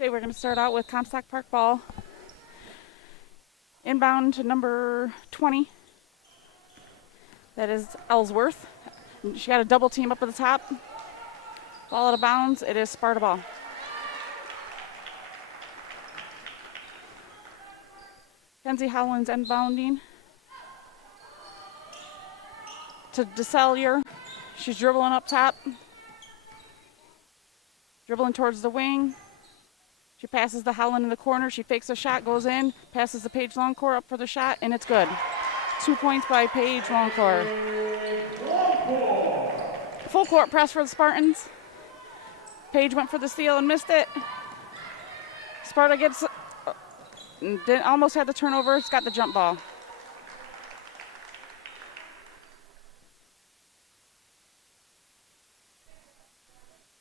Okay, we're going to start out with Comstock Park ball. Inbound to number 20. That is Ellsworth. She got a double team up at the top. Ball out of bounds. It is Sparta ball. Kenzie Howland's inbounding to DeSallier. She's dribbling up top. Dribbling towards the wing. She passes the Howland in the corner. She fakes a shot, goes in, passes the Paige Longcore up for the shot, and it's good. 2 points by Paige Longcore. Full court press for the Spartans. Paige went for the steal and missed it. Sparta gets, almost had the turnover. It's got the jump ball.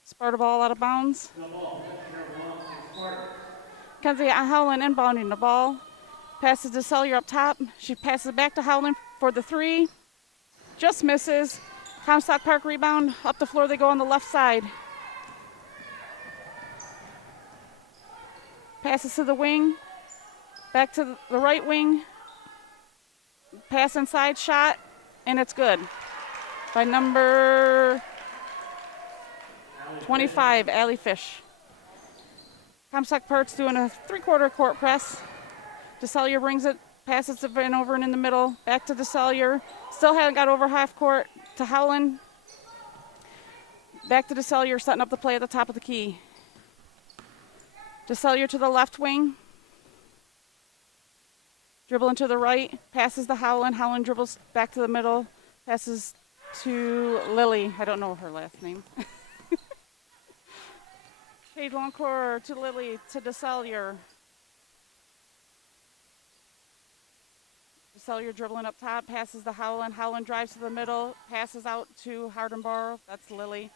Sparta ball out of bounds. Kenzie Howland inbounding the ball. Passes to Sellier up top. She passes it back to Howland for the three. Just misses. Comstock Park rebound. Up the floor they go on the left side. Passes to the wing. Back to the right wing. Pass inside, shot, and it's good. By number 25, Allie Fish. Comstock Park's doing a three-quarter court press. DeSallier brings it, passes to Van Overen in the middle, back to DeSallier. Still hasn't got over half court to Howland. Back to DeSallier, setting up the play at the top of the key. DeSallier to the left wing. Dribbling to the right, passes to Howland. Howland dribbles back to the middle, passes to Lily. I don't know her last name. Paige Longcore to Lily to DeSallier. DeSallier dribbling up top, passes to Howland. Howland drives to the middle, passes out to Hardenborough. That's Lily.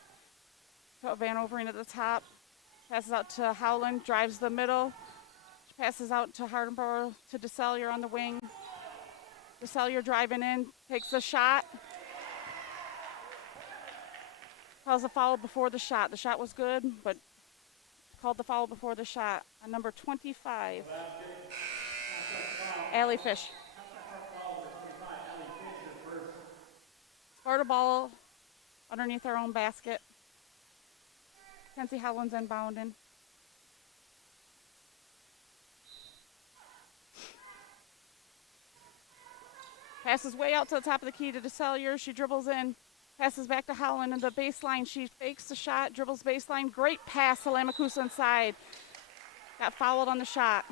To Van Overen at the top, passes out to Howland, drives the middle, passes out to Hardenborough to DeSallier on the wing. DeSallier driving in, takes the shot. Calls a foul before the shot. The shot was good, but called the foul before the shot on number 25, Allie Fish. Sparta ball underneath our own basket. Kenzie Howland's inbounding. Passes way out to the top of the key to DeSallier. She dribbles in. Passes back to Howland in the baseline. She fakes the shot, dribbles baseline. Great pass to Lamakusa inside. Got fouled on the shot.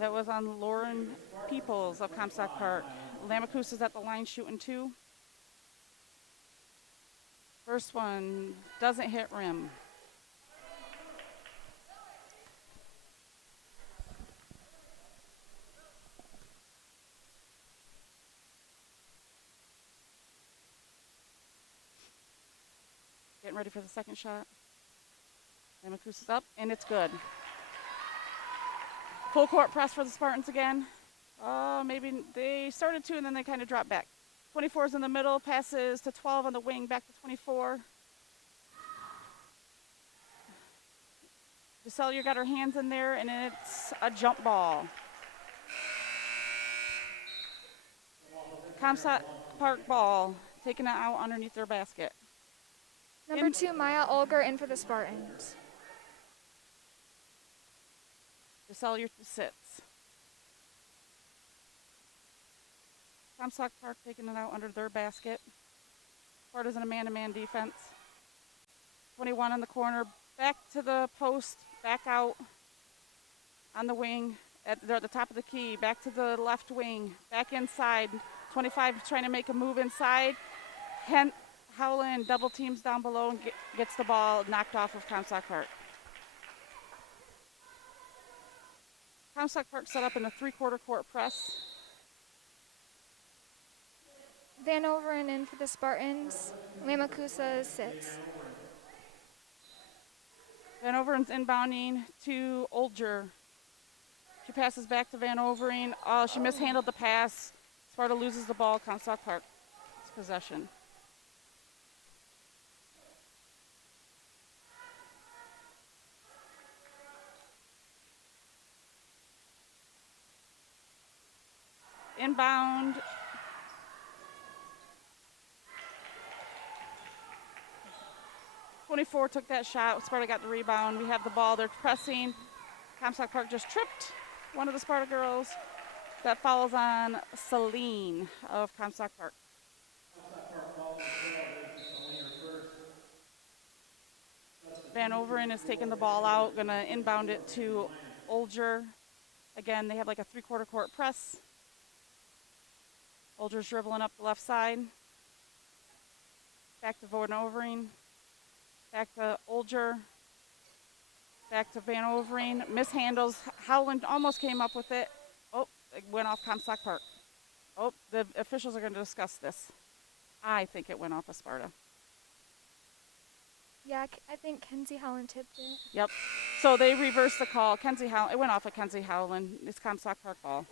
That was on Lauren Peoples of Comstock Park. Lamakusa's at the line shooting two. First one doesn't hit rim. Getting ready for the second shot. Lamakusa's up, and it's good. Full court press for the Spartans again. Maybe they started two, and then they kind of dropped back. 24 is in the middle, passes to 12 on the wing, back to 24. DeSallier got her hands in there, and it's a jump ball. Comstock Park ball, taking it out underneath their basket. Number 2, Maya Olger in for the Spartans. DeSallier sits. Comstock Park taking it out under their basket. Sparta's in a man-to-man defense. 21 on the corner, back to the post, back out on the wing. They're at the top of the key, back to the left wing, back inside. 25 trying to make a move inside. Howland double teams down below and gets the ball knocked off of Comstock Park. Comstock Park set up in a three-quarter court press. Van Overen in for the Spartans. Lamakusa sits. Van Overen's inbounding to Olger. She passes back to Van Overen. Oh, she mishandled the pass. Sparta loses the ball. Comstock Park possession. Inbound. '24 took that shot. Sparta got the rebound. We have the ball. They're pressing. Comstock Park just tripped one of the Sparta girls. That falls on Celine of Comstock Park. Van Overen is taking the ball out, gonna inbound it to Olger. Again, they have like a 3/4 court press. Olger's dribbling up the left side. Back to Van Overen. Back to Olger. Back to Van Overen. Mishandles. Howland almost came up with it. Oh, it went off Comstock Park. Oh, the officials are going to discuss this. I think it went off of Sparta. Yeah, I think Kenzie Holland tipped it. Yep. So they reversed the call. It went off of Kenzie Howland. It's Comstock Park ball.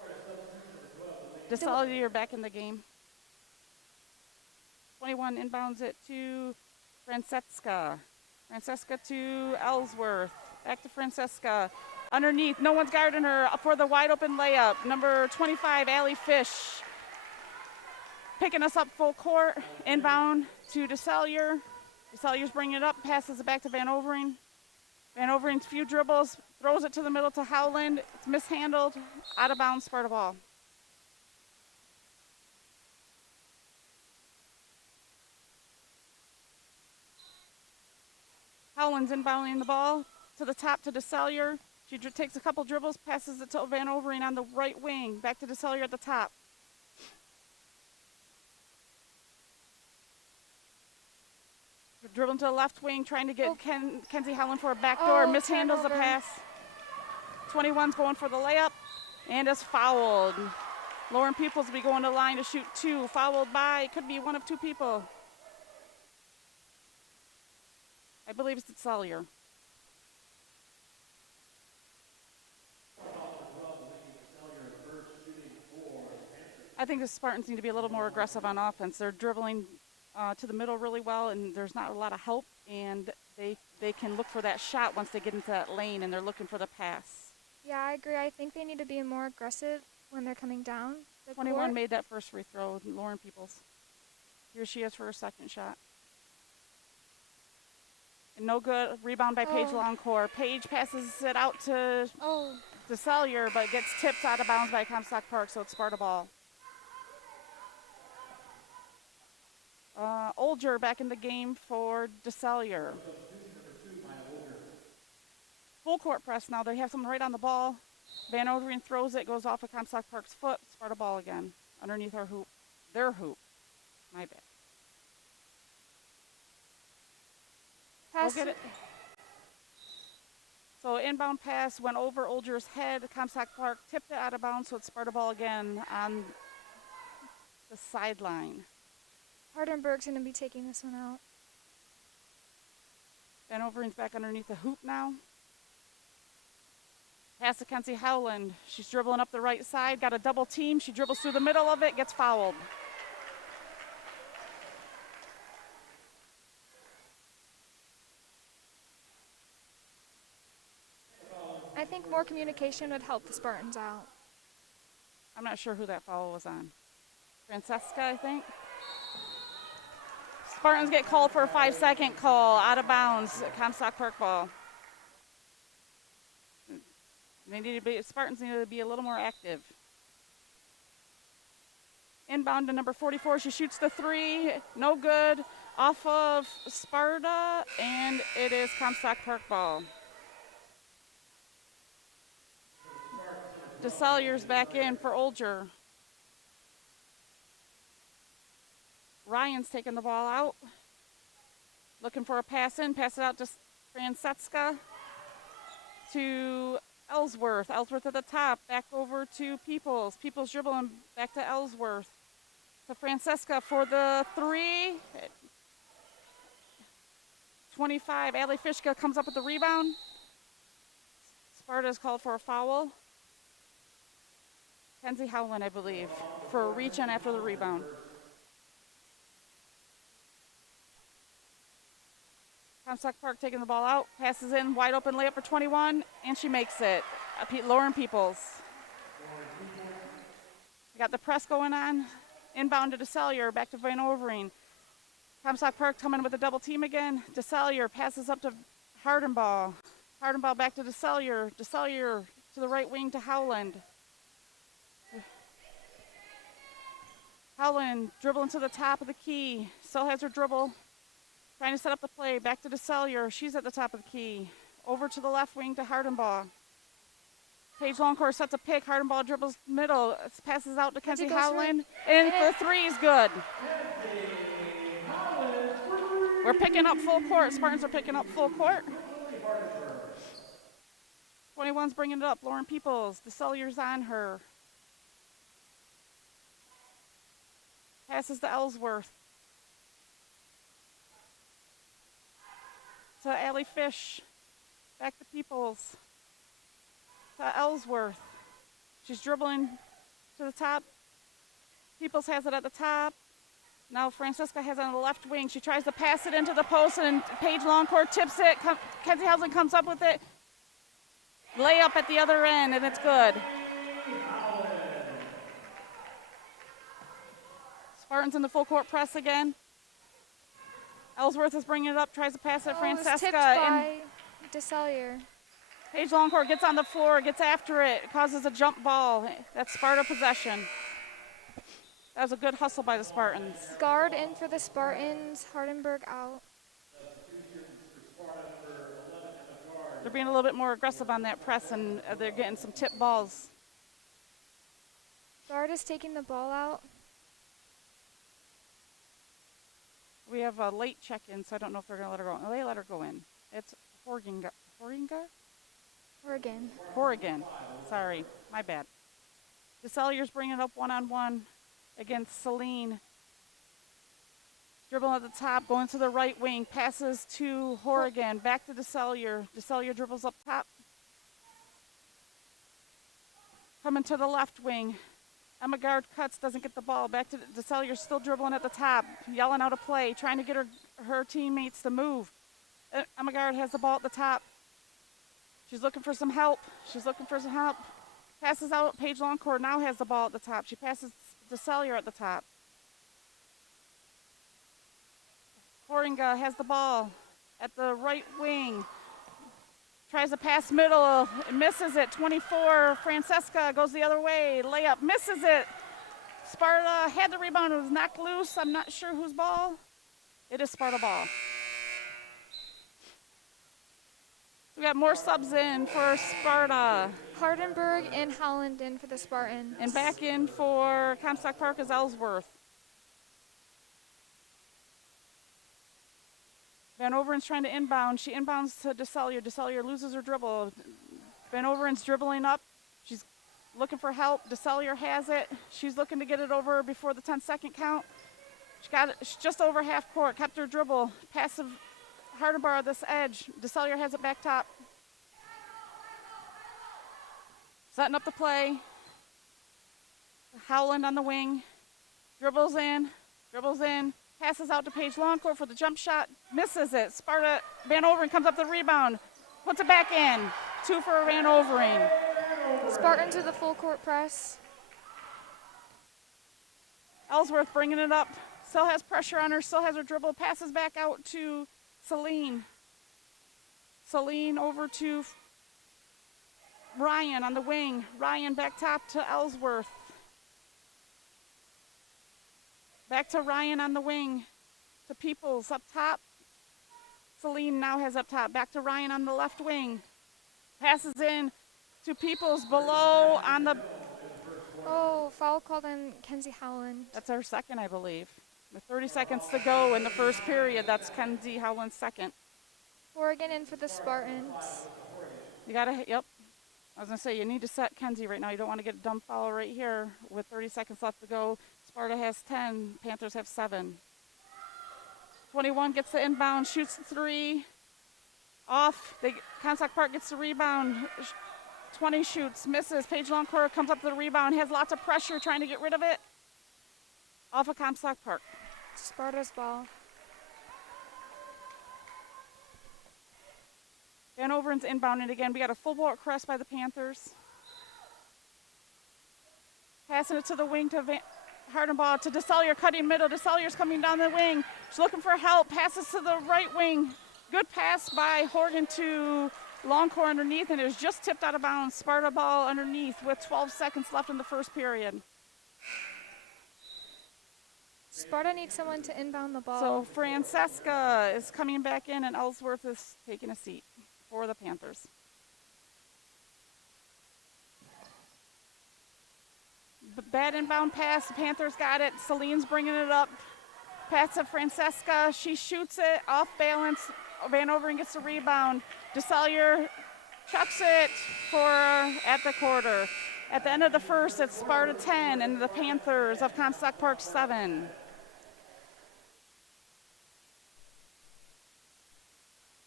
DeSallier back in the game. 21 inbounds it to Francesca. Francesca to Ellsworth. Back to Francesca. Underneath, no one's guarding her for the wide open layup. Number 25, Allie Fish. Picking us up full court. Inbound to DeSallier. DeSallier's bringing it up, passes it back to Van Overen. Van Overen's few dribbles, throws it to the middle to Howland. It's mishandled, out of bounds, Sparta ball. Howland's inbounding the ball to the top to DeSallier. She takes a couple dribbles, passes it to Van Overen on the right wing. Back to DeSallier at the top. Dribbling to the left wing, trying to get Kenzie Howland for a backdoor. Mishandles the pass. 21's going for the layup and is fouled. Lauren Peoples will be going to the line to shoot 2. Fouled by, could be one of 2 people. I believe it's DeSallier. I think the Spartans need to be a little more aggressive on offense. They're dribbling to the middle really well, and there's not a lot of help, and they can look for that shot once they get into that lane, and they're looking for the pass. Yeah, I agree. I think they need to be more aggressive when they're coming down. 21 made that first free throw, Lauren Peoples. Here she is for her second shot. And no good. Rebound by Paige Longcore. Paige passes it out to DeSallier, but gets tipped out of bounds by Comstock Park, so it's Sparta ball. Olger back in the game for DeSallier. Full court press now. They have someone right on the ball. Van Overen throws it, goes off of Comstock Park's foot. Sparta ball again, underneath our hoop. Their hoop. My bad. Pass. We'll get it. So inbound pass went over Olger's head. Comstock Park tipped it out of bounds, so it's Sparta ball again on the sideline. Hardenberg's going to be taking this one out. Van Overen's back underneath the hoop now. Pass to Kenzie Howland. She's dribbling up the right side, got a double team. She dribbles through the middle of it, gets fouled. I think more communication would help the Spartans out. I'm not sure who that foul was on. Francesca, I think. Spartans get called for a 5-second call, out of bounds, Comstock Park ball. Spartans need to be a little more active. Inbound to number 44, she shoots the 3, no good, off of Sparta, and it is Comstock Park ball. DeSallier's back in for Olger. Ryan's taking the ball out. Looking for a pass in. Pass it out to Francesca. To Ellsworth. Ellsworth at the top. Back over to Peoples. Peoples dribbling back to Ellsworth. To Francesca for the 3. 25. Allie Fishka comes up with the rebound. Sparta is called for a foul. Kenzie Howland, I believe, for reaching after the rebound. Comstock Park taking the ball out, passes in, wide open layup for 21, and she makes it. Lauren Peoples. We got the press going on. Inbound to DeSallier, back to Van Overing. Comstock Park coming with a double team again. DeSallier passes up to Hardenball. Hardenball back to DeSallier. DeSallier to the right wing to Howland. Howland dribbling to the top of the key. Still has her dribble. Trying to set up the play. Back to DeSallier. She's at the top of the key. Over to the left wing to Hardenball. Paige Longcourt sets a pick. Hardenball dribbles middle. Passes out to Kenzie Howland. And the three is good. We're picking up full court. Spartans are picking up full court. 21's bringing it up. Lauren Peoples. DeSallier's on her. Passes to Ellsworth. To Allie Fish. Back to Peoples. To Ellsworth. She's dribbling to the top. Peoples has it at the top. Now Francisca has it on the left wing. She tries to pass it into the post, and Paige Longcourt tips it. Kenzie Howland comes up with it. Layup at the other end, and it's good. Spartans in the full court press again. Ellsworth is bringing it up, tries to pass it. Francesca. Tipped by DeSallier. Paige Longcourt gets on the floor, gets after it, causes a jump ball. That's Sparta possession. That was a good hustle by the Spartans. Guard in for the Spartans. Hardenberg out. They're being a little bit more aggressive on that press, and they're getting some tip balls. Guard is taking the ball out. We have a late check-in, so I don't know if they're going to let her go. Oh, they let her go in. It's Horrigan. Sorry, my bad. DeSallier's bringing it up one-on-one against Celine. Dribble at the top, going to the right wing, passes to Horrigan, back to DeSallier. DeSallier dribbles up top. Coming to the left wing. Emma Gard cuts, doesn't get the ball. Back to DeSallier, still dribbling at the top, yelling out a play, trying to get her teammates to move. Emma Gard has the ball at the top. She's looking for some help. Passes out. Paige Longcourt now has the ball at the top. She passes DeSallier at the top. Horinga has the ball at the right wing. Tries to pass middle, misses it. 24, Francesca goes the other way. Layup, misses it. Sparta had the rebound, it was knocked loose. I'm not sure whose ball. It is Sparta ball. We got more subs in for Sparta. Hardenberg and Howland in for the Spartans. And back in for Comstock Park is Ellsworth. Van Overen's trying to inbound. She inbounds to DeSallier. DeSallier loses her dribble. Van Overen's dribbling up. She's looking for help. DeSallier has it. She's looking to get it over before the 10-second count. She's just over half court. Kept her dribble. Passive Hardenbar this edge. DeSallier has it back top. Setting up the play. Howland on the wing. Dribbles in. Passes out to Paige Longcourt for the jump shot. Misses it. Sparta, Van Overing comes up the rebound. Puts it back in. 2 for Van Overing. Spartans with the full court press. Ellsworth bringing it up. Still has pressure on her. Still has her dribble. Passes back out to Celine. Celine over to Ryan on the wing. Ryan back top to Ellsworth. Back to Ryan on the wing. To Peoples up top. Celine now has up top. Back to Ryan on the left wing. Passes in to Peoples below on the... Oh, foul called on Kenzie Howland. That's her second, I believe. With 30 seconds to go in the first period, that's Kenzie Howland's second. Oregon in for the Spartans. You gotta, yep. I was gonna say, you need to set Kenzie right now. You don't want to get a dumb foul right here with 30 seconds left to go. Sparta has 10, Panthers have 7. 21 gets the inbound, shoots the 3. Off, Comstock Park gets the rebound. 20 shoots, misses. Paige Longcore comes up to the rebound, has lots of pressure trying to get rid of it. Off of Comstock Park. Sparta's ball. Van Overen's inbounding again. We got a full court press by the Panthers. Passing it to the wing to Hardenball to DeSallier, cutting middle. DeSallier's coming down the wing. She's looking for help. Passes to the right wing. Good pass by Horgan to Longcore underneath, and it was just tipped out of bounds. Sparta ball underneath with 12 seconds left in the first period. Sparta needs someone to inbound the ball. So Francesca is coming back in, and Ellsworth is taking a seat for the Panthers. Bad inbound pass. The Panthers got it. Celine's bringing it up. Pass to Francesca. She shoots it off balance. Van Overen gets the rebound. DeSallier chucks it for at the quarter. At the end of the first, it's Sparta 10 and the Panthers of Comstock Park 7.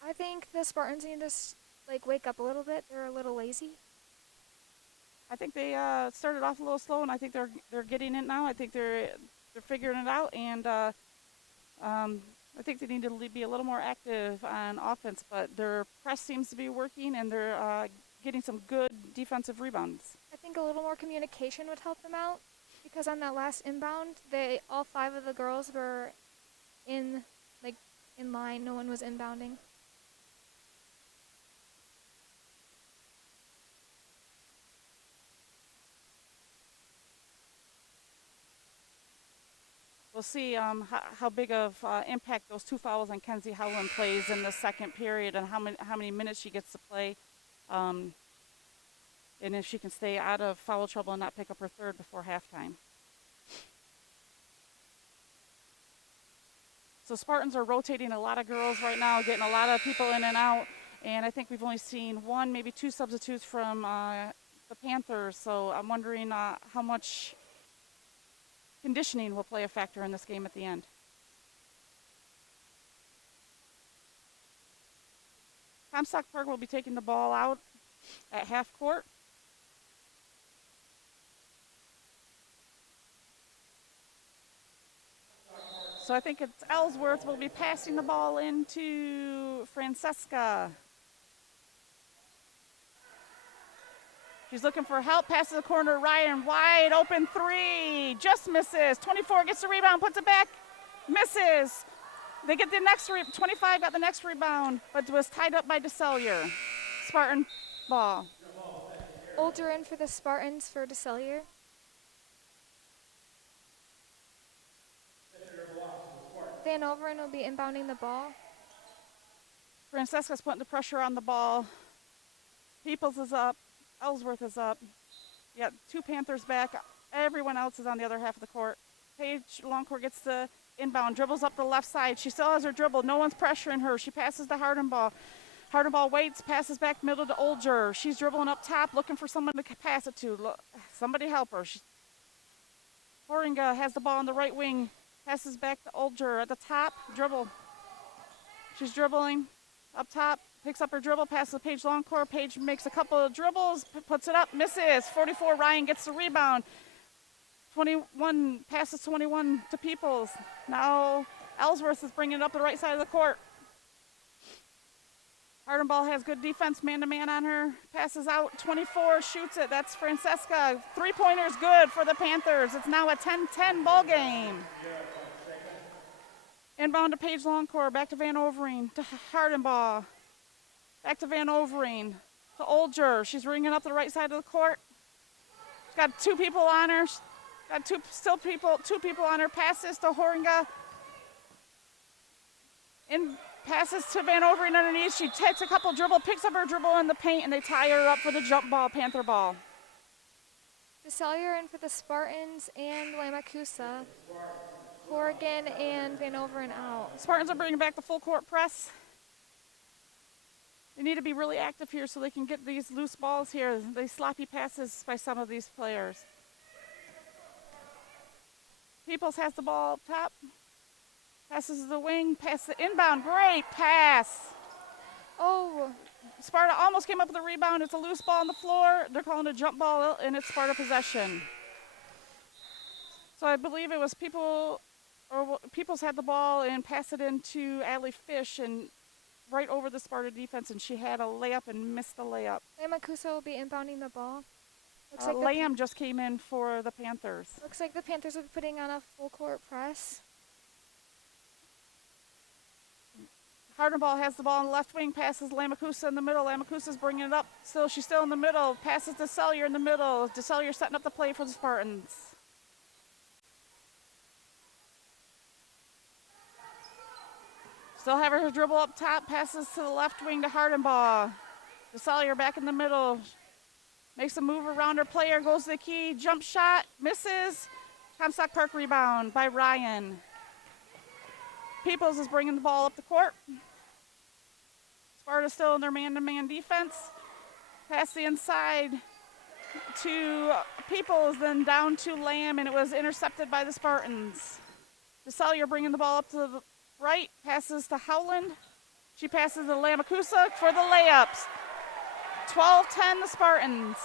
I think the Spartans need to wake up a little bit. They're a little lazy. I think they started off a little slow, and I think they're getting it now. I think they're figuring it out, and I think they need to be a little more active on offense. But their press seems to be working, and they're getting some good defensive rebounds. I think a little more communication would help them out, because on that last inbound, all 5 of the girls were in line. No one was inbounding. We'll see how big of impact those 2 fouls on Kenzie Howland plays in the second period, and how many minutes she gets to play, and if she can stay out of foul trouble and not pick up her third before halftime. So Spartans are rotating a lot of girls right now, getting a lot of people in and out, and I think we've only seen 1, maybe 2 substitutes from the Panthers. So I'm wondering how much conditioning will play a factor in this game at the end. Comstock Park will be taking the ball out at half court. So I think it's Ellsworth will be passing the ball into Francesca. She's looking for help, passes the corner, Ryan, wide open 3, just misses. 24 gets the rebound, puts it back, misses. They get the next 25 got the next rebound, but was tied up by DeSallier. Spartan ball. Older in for the Spartans for DeSallier. Van Overen will be inbounding the ball. Francesca's putting the pressure on the ball. Peoples is up. Ellsworth is up. You got 2 Panthers back. Everyone else is on the other half of the court. Paige Longcore gets the inbound, dribbles up the left side. She still has her dribble. No one's pressuring her. She passes to Hardenball. Hardenball waits, passes back middle to Olger. She's dribbling up top, looking for someone to pass it to. Somebody help her. Horinga has the ball on the right wing. Passes back to Olger at the top. Dribble. She's dribbling up top. Picks up her dribble, passes to Paige Longcore. Paige makes a couple of dribbles, puts it up, misses. 44, Ryan gets the rebound. 21, passes 21 to Peoples. Now Ellsworth is bringing it up the right side of the court. Hardenball has good defense, man-to-man on her. Passes out, 24, shoots it. That's Francesca. 3-pointer's good for the Panthers. It's now a 10-10 ball game. Inbound to Paige Longcore, back to Van Overen, to Hardenball. Back to Van Overen, to Olger. She's ringing up the right side of the court. She's got 2 people on her. She's got 2 people on her. Passes to Horinga. Passes to Van Overen underneath. She takes a couple dribble, picks up her dribble in the paint, and they tie her up for the jump ball, Panther ball. DeSallier in for the Spartans and Lamacusa. Horgan and Van Overen out. Spartans are bringing back the full court press. They need to be really active here so they can get these loose balls here. These sloppy passes by some of these players. Peoples has the ball up top. Passes to the wing, pass the inbound. Great pass. Oh, Sparta almost came up with a rebound. It's a loose ball on the floor. They're calling a jump ball, and it's Sparta possession. So I believe it was Peoples had the ball and passed it into Allie Fish and right over the Sparta defense, and she had a layup and missed the layup. Lamakusa will be inbounding the ball. Lamb just came in for the Panthers. Looks like the Panthers will be putting on a full court press. Hardenball has the ball on the left wing, passes Lamakusa in the middle. Lamakusa's bringing it up. She's still in the middle. Passes to Sellier in the middle. DeSellier setting up the play for the Spartans. Still have her dribble up top. Passes to the left wing to Hardenball. DeSellier back in the middle. Makes a move around her player. Goes to the key. Jump shot. Misses. Comstock Park rebound by Ryan. Peoples is bringing the ball up the court. Sparta still in their man-to-man defense. Pass the inside to Peoples, then down to Lamb, and it was intercepted by the Spartans. DeSellier bringing the ball up to the right. Passes to Howland. She passes to Lamakusa for the layups. 12-10 the Spartans.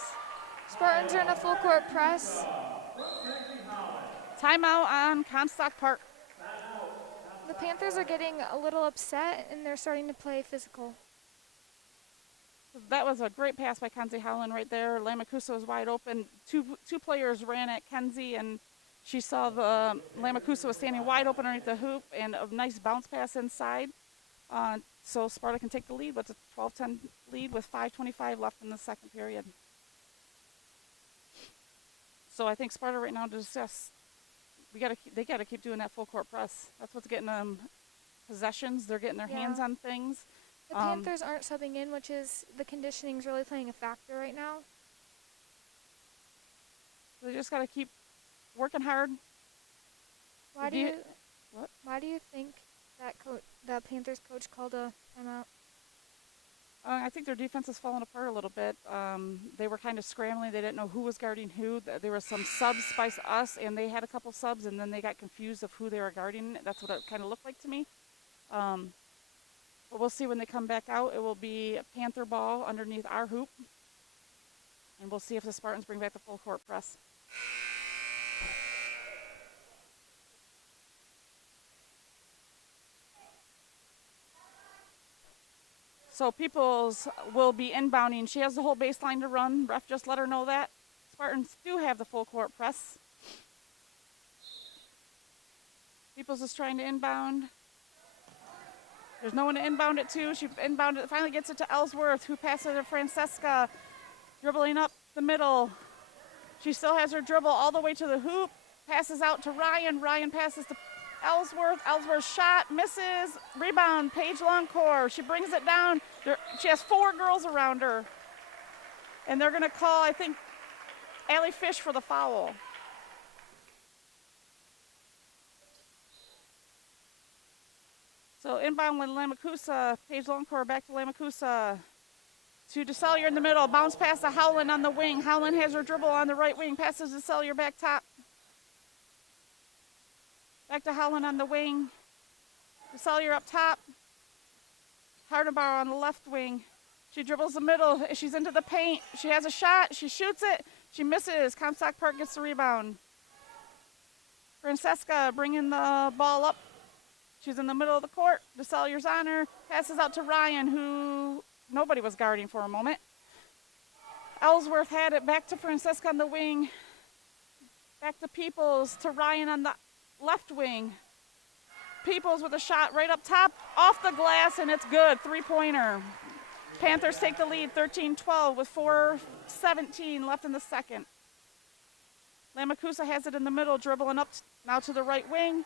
Spartans are in a full court press. Timeout on Comstock Park. The Panthers are getting a little upset and they're starting to play physical. That was a great pass by Kenzie Howland right there. Lamakusa was wide open. Two players ran at Kenzie, and she saw the Lamakusa was standing wide open underneath the hoop, and a nice bounce pass inside. So Sparta can take the lead. It's a 12-10 lead with 5:25 left in the second period. So I think Sparta right now just they gotta keep doing that full court press. That's what's getting them possessions. They're getting their hands on things. The Panthers aren't subbing in, which is the conditioning's really playing a factor right now. They just gotta keep working hard. Why do you think that the Panthers coach called a timeout? I think their defense has fallen apart a little bit. They were kind of scrambling. They didn't know who was guarding who. There were some subs by us, and they had a couple subs, and then they got confused of who they were guarding. That's what it kind of looked like to me. But we'll see when they come back out. It will be Panther ball underneath our hoop, and we'll see if the Spartans bring back the full court press. So Peoples will be inbounding. She has the whole baseline to run. Ref just let her know that. Spartans do have the full court press. Peoples is trying to inbound. There's no one to inbound it to. She inbounded, finally gets it to Ellsworth, who passes it to Francesca, dribbling up the middle. She still has her dribble all the way to the hoop. Passes out to Ryan. Ryan passes to Ellsworth. Ellsworth's shot misses. Rebound, Paige Longcore. She brings it down. She has 4 girls around her. And they're going to call, I think, Allie Fish for the foul. So inbound with Lamakusa. Paige Longcore back to Lamakusa. To DeSellier in the middle. Bounce pass to Howland on the wing. Howland has her dribble on the right wing. Passes DeSellier back top. Back to Howland on the wing. DeSellier up top. Hardenbauer on the left wing. She dribbles the middle. She's into the paint. She has a shot. She shoots it. She misses. Comstock Park gets the rebound. Francesca bringing the ball up. She's in the middle of the court. DeSellier's on her. Passes out to Ryan, who nobody was guarding for a moment. Ellsworth had it back to Francesca on the wing. Back to Peoples, to Ryan on the left wing. Peoples with a shot right up top, off the glass, and it's good. 3-pointer. Panthers take the lead 13-12 with 4:17 left in the second. Lamakusa has it in the middle, dribbling up now to the right wing.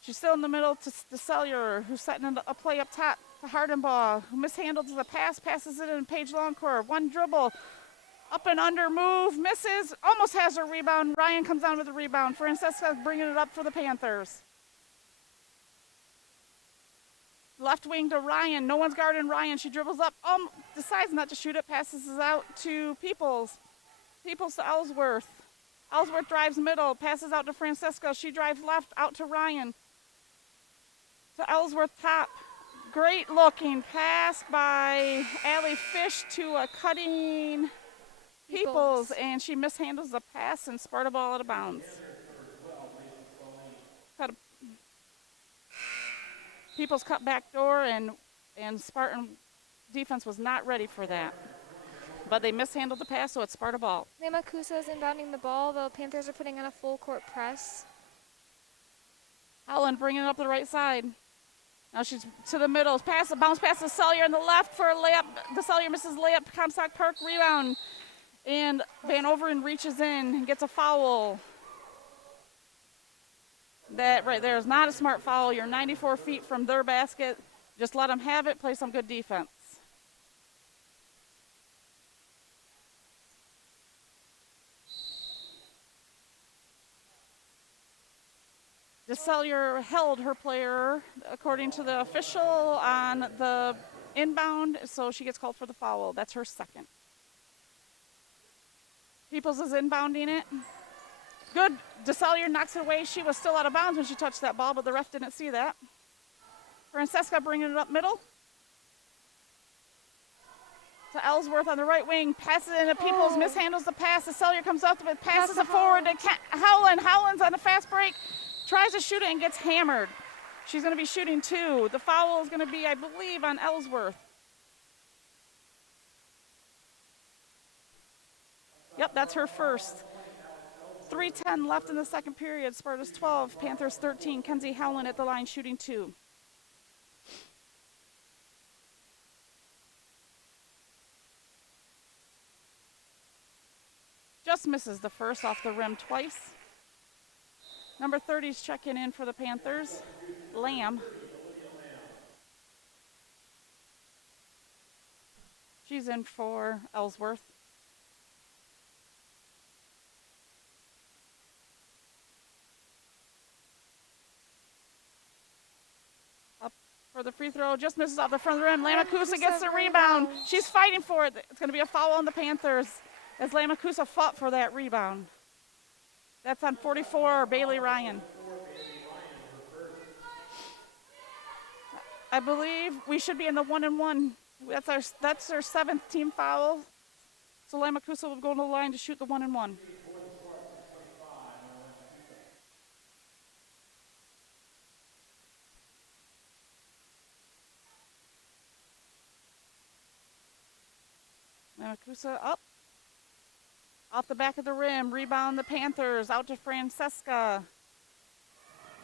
She's still in the middle to DeSellier, who's setting a play up top to Hardenball, who mishandles the pass, passes it in Paige Longcore. One dribble, up and under move, misses, almost has her rebound. Ryan comes down with the rebound. Francesca bringing it up for the Panthers. Left wing to Ryan. No one's guarding Ryan. She dribbles up, decides not to shoot it, passes it out to Peoples. Peoples to Ellsworth. Ellsworth drives middle, passes out to Francesca. She drives left, out to Ryan. To Ellsworth top. great looking pass by Allie Fish to a cutting Peoples, and she mishandles the pass and Sparta ball out of bounds. Peoples cut back door, and Spartan defense was not ready for that. But they mishandled the pass, so it's Sparta ball. Lamakusa is inbounding the ball. The Panthers are putting on a full court press. Howland bringing it up the right side. Now she's to the middle. Bounce pass to Sellier on the left for a layup. The Sellier misses layup. Comstock Park rebound. And Van Overen reaches in and gets a foul. That right there is not a smart foul. You're 94 feet from their basket. Just let them have it. Play some good defense. DeSellier held her player, according to the official, on the inbound, so she gets called for the foul. That's her second. Peoples is inbounding it. Good. DeSellier knocks it away. She was still out of bounds when she touched that ball, but the ref didn't see that. Francesca bringing it up middle. To Ellsworth on the right wing. Passes into Peoples, mishandles the pass. DeSellier comes up with passes it forward to Howland. Howland's on a fast break. Tries to shoot it and gets hammered. She's going to be shooting two. The foul is going to be, I believe, on Ellsworth. Yep, that's her first. 3:10 left in the second period. Sparta's 12, Panthers 13. Kenzie Howland at the line shooting two. Just misses the first off the rim twice. Number 30's checking in for the Panthers. Lamb. She's in for Ellsworth. Up for the free throw. Just misses off the front of the rim. Lamakusa gets the rebound. She's fighting for it. It's going to be a foul on the Panthers as Lamakusa fought for that rebound. That's on 44, Bailey Ryan. I believe we should be in the 1-and-1. That's their seventh team foul. So Lamakusa will go to the line to shoot the 1-and-1. Lamakusa up. Off the back of the rim, rebound the Panthers, out to Francesca.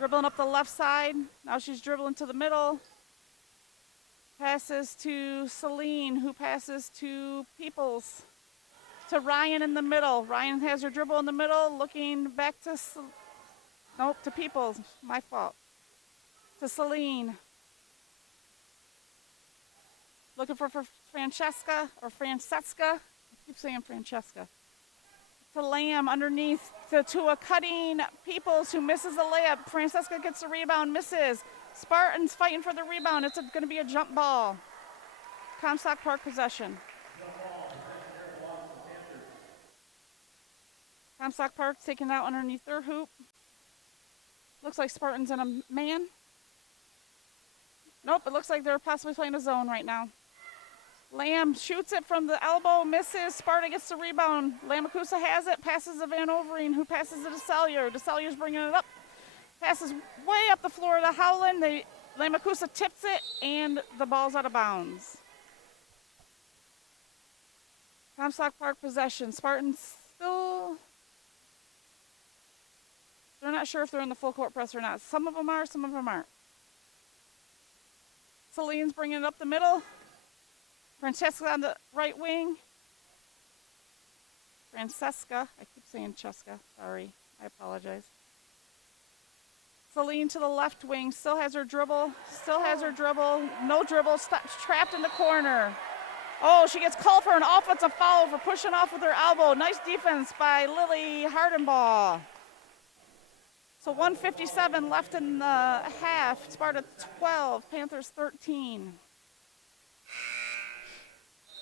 Dribbling up the left side, now she's dribbling to the middle. Passes to Celine, who passes to Peoples. To Ryan in the middle. Ryan has her dribble in the middle, looking back to, to Peoples, my fault. To Celine. Looking for Francesca, I keep saying Francesca. To Lamb underneath to a cutting Peoples who misses the layup. Francesca gets the rebound, misses. Spartans fighting for the rebound. It's going to be a jump ball. Comstock Park possession. Comstock Park taking it out underneath their hoop. Looks like Spartans in a man. Nope, it looks like they're possibly playing a zone right now. Lamb shoots it from the elbow, misses. Sparta gets the rebound. Lamakusa has it, passes to Van Overen, who passes it to Sellier. DeSellier's bringing it up. Passes way up the floor to Howland. Lamakusa tips it, and the ball's out of bounds. Comstock Park possession. Spartans still, they're not sure if they're in the full court press or not. Some of them are, some of them aren't. Celine's bringing it up the middle. Francesca on the right wing. Francesca, I keep saying Cheska, sorry, I apologize. Celine to the left wing, still has her dribble, no dribble, trapped in the corner. Oh, she gets called for an offensive foul for pushing off with her elbow. Nice defense by Lily Hardenbaugh. So 1:57 left in the half. Sparta 12, Panthers 13.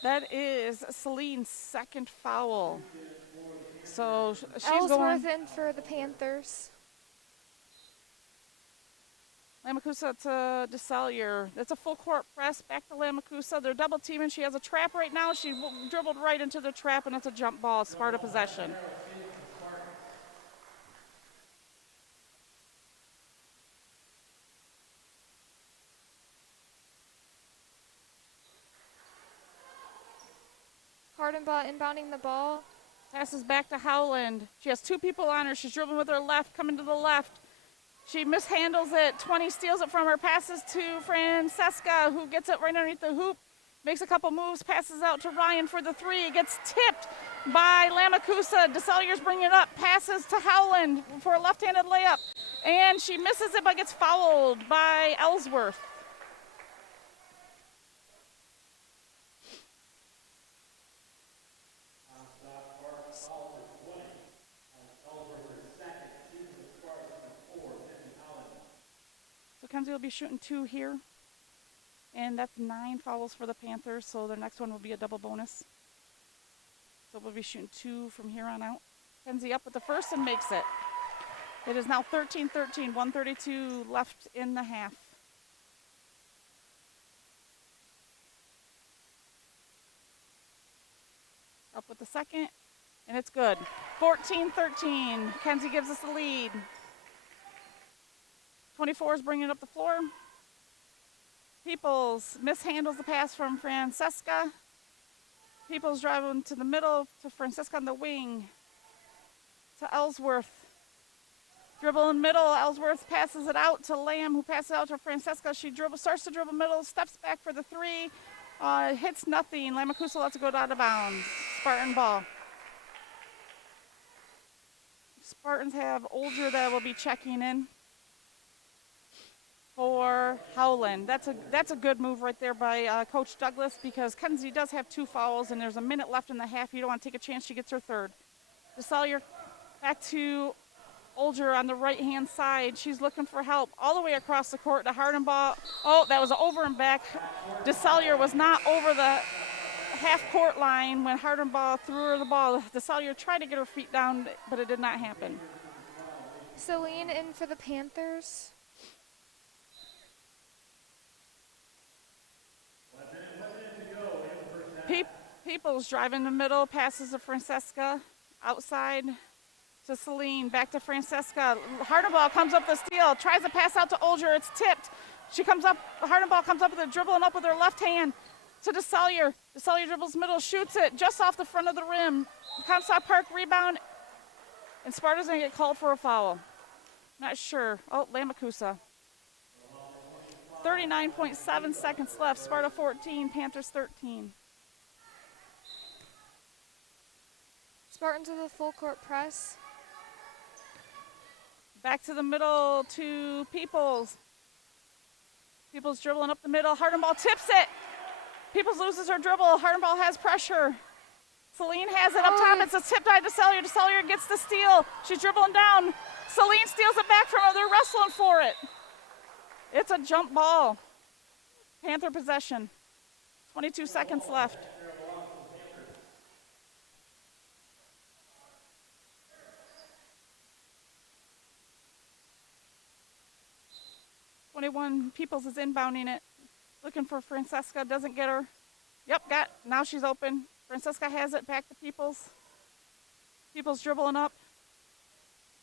That is Celine's second foul. So she's Ellsworth going in for the Panthers. Lamacusa to DeSallier. That's a full court press. Back to Lamacusa. They're double teaming. She has a trap right now. She dribbled right into the trap, and it's a jump ball. Sparta possession. Hardenbaugh inbounding the ball. Passes back to Howland. She has two people on her. She's dribbling with her left, coming to the left. She mishandles it. 20 steals it from her. Passes to Francesca, who gets it right underneath the hoop. Makes a couple moves. Passes out to Ryan for the three. Gets tipped by Lamacusa. DeSallier's bringing it up. Passes to Howland for a left-handed layup. And she misses it, but gets fouled by Ellsworth. So Kenzie will be shooting two here. And that's 9 fouls for the Panthers, so their next one will be a double bonus. So we'll be shooting 2 from here on out. Kenzie up with the first and makes it. It is now 13-13, 1:32 left in the half. Up with the second, and it's good. 14-13, Kenzie gives us the lead. 24 is bringing it up the floor. Peoples mishandles the pass from Francesca. Peoples driving to the middle to Francesca on the wing. To Ellsworth. Dribble in middle. Ellsworth passes it out to Lamb, who passes it out to Francesca. She starts to dribble middle, steps back for the three. Hits nothing. Lamacusa lets it go out of bounds. Spartan ball. Spartans have Olger that will be checking in for Howland. That's a good move right there by Coach Douglas, because Kenzie does have 2 fouls and there's a minute left in the half. You don't want to take a chance she gets her third. DeSallier back to Olger on the right-hand side. She's looking for help all the way across the court to Hardenbaugh. Oh, that was over and back. DeSallier was not over the half-court line when Hardenbaugh threw her the ball. DeSallier tried to get her feet down, but it did not happen. Celine in for the Panthers. Peoples driving the middle, passes to Francesca, outside to Celine, back to Francesca. Hardenbaugh comes up the steal, tries to pass out to Olger, it's tipped. She comes up, Hardenbaugh comes up with it, dribbling up with her left hand to DeSallier. DeSallier dribbles middle, shoots it just off the front of the rim. Comstock Park rebound, and Sparta's gonna get called for a foul. Not sure. Oh, Lamacusa. 39.7 seconds left. Sparta 14, Panthers 13. Spartans with a full court press. Back to the middle to Peoples. Peoples dribbling up the middle. Hardenbaugh tips it. Peoples loses her dribble. Hardenbaugh has pressure. Celine has it up top. It's a tip by DeSallier. DeSallier gets the steal. She's dribbling down. Celine steals it back from her. They're wrestling for it. It's a jump ball. Panther possession. 22 seconds left. Peoples is inbounding it. Looking for Francesca. Doesn't get her. Yep, now she's open. Francesca has it back to Peoples. Peoples dribbling up.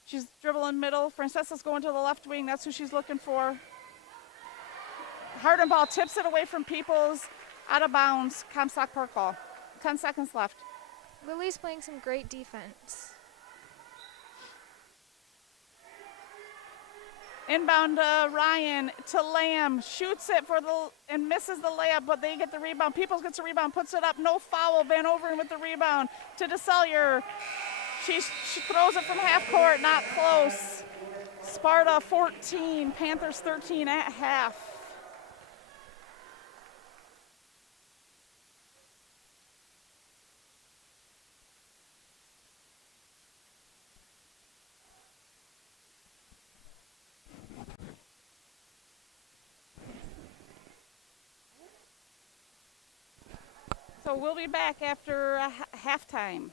She's dribbling middle. Francesca's going to the left wing. That's who she's looking for. Hardenbaugh tips it away from Peoples. Out of bounds. Comstock Park ball. 10 seconds left. Lily's playing some great defense. Inbound Ryan to Lamb. Shoots it and misses the layup, but they get the rebound. Peoples gets the rebound, puts it up. No foul. Van Overen with the rebound to DeSallier. She throws it from half court. Not close. Sparta 14, Panthers 13 at half. So we'll be back after halftime.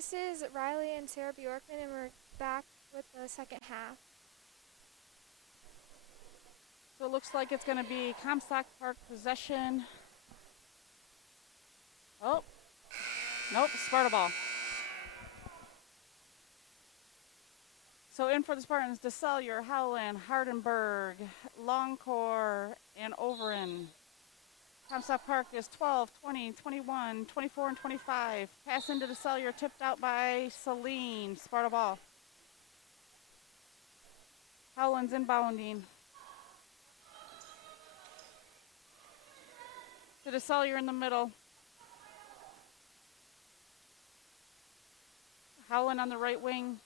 This is Riley and Sarah Bjorkman, and we're back with the second half. So it looks like it's going to be Comstock Park possession. Oh, nope, Sparta ball. So in for the Spartans, DeSellier, Howland, Hardenberg, Longcore, and Overin. Comstock Park is 12, 20, 21, 24, and 25. Pass into DeSellier, tipped out by Celine. Sparta ball. Howland's inbounding. To DeSellier in the middle. Howland on the right wing.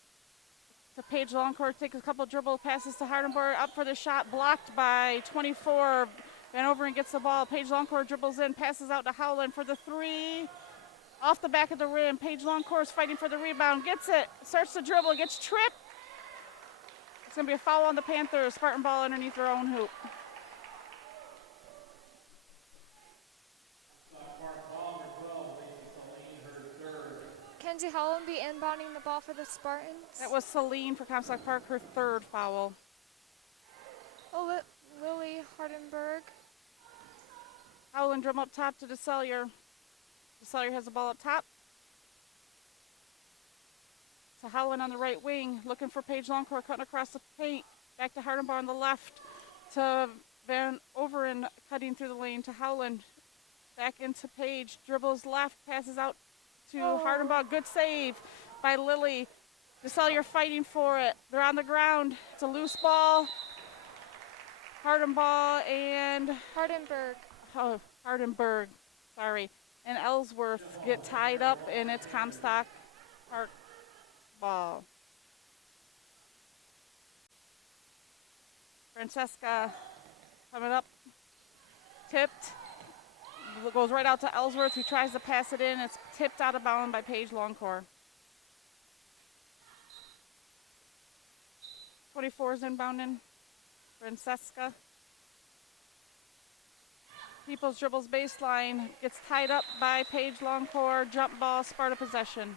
To Paige Longcourt, takes a couple dribble passes to Hardenberg, up for the shot, blocked by 24. Van Overen gets the ball. Paige Longcourt dribbles in, passes out to Howland for the three. Off the back of the rim. Paige Longcourt is fighting for the rebound, gets it, starts to dribble, gets tripped. It's going to be a foul on the Panthers. Spartan ball underneath their own hoop. Kenzie Holland be inbounding the ball for the Spartans. That was Celine for Comstock Park, her third foul. Oh, Lily Hardenberg. Howland dribble up top to DeSellier. DeSellier has the ball up top. To Howland on the right wing, looking for Paige Longcourt, cutting across the paint. Back to Hardenberg on the left. To Van Overen, cutting through the lane to Howland. Back into Paige, dribbles left, passes out to Hardenberg. Good save by Lily. DeSellier fighting for it. They're on the ground. It's a loose ball. Hardenberg and Hardenberg, sorry, and Ellsworth get tied up, and it's Comstock Park ball. Francesca coming up, tipped, goes right out to Ellsworth, who tries to pass it in. It's tipped out of bounds by Paige Longcore. 24 is inbounding. Francesca. Peoples dribbles baseline, gets tied up by Paige Longcore. Jump ball, Sparta possession.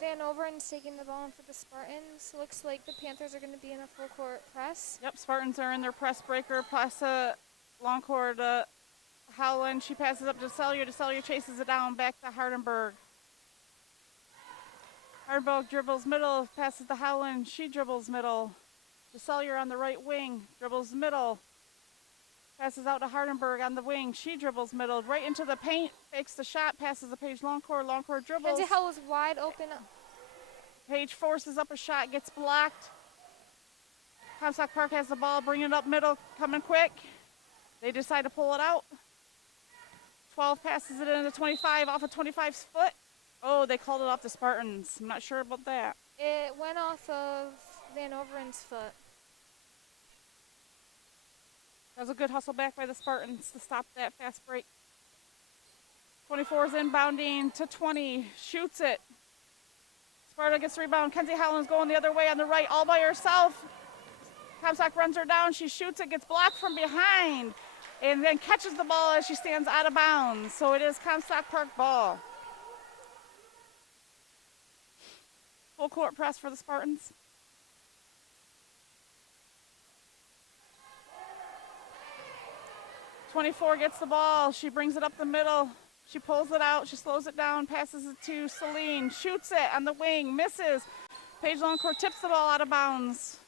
Van Overen's taking the ball in for the Spartans. Looks like the Panthers are going to be in a full court press. Yep, Spartans are in their press breaker. Pass Longcore to Howland. She passes up to DeSellier. DeSellier chases it down, back to Hardenberg. Hardenberg dribbles middle, passes to Howland. She dribbles middle. DeSellier on the right wing, dribbles middle. Passes out to Hardenberg on the wing. She dribbles middle, right into the paint, fakes the shot, passes to Paige Longcore. Longcore dribbles. Kenzie Howell was wide open. Paige forces up a shot, gets blocked. Comstock Park has the ball, bring it up middle, coming quick. They decide to pull it out. 12 passes it into 25, off of 25's foot. Oh, they called it off the Spartans. I'm not sure about that. It went off of Van Overen's foot. That was a good hustle back by the Spartans to stop that fast break. 24 is inbounding to 20, shoots it. Sparta gets the rebound. Kenzie Howland's going the other way on the right, all by herself. Comstock runs her down. She shoots it, gets blocked from behind, and then catches the ball as she stands out of bounds. So it is Comstock Park ball. Full court press for the Spartans. .24 gets the ball. She brings it up the middle. She pulls it out. She slows it down, passes it to Celine. Shoots it on the wing, misses. Paige Longcourt tips the ball out of bounds.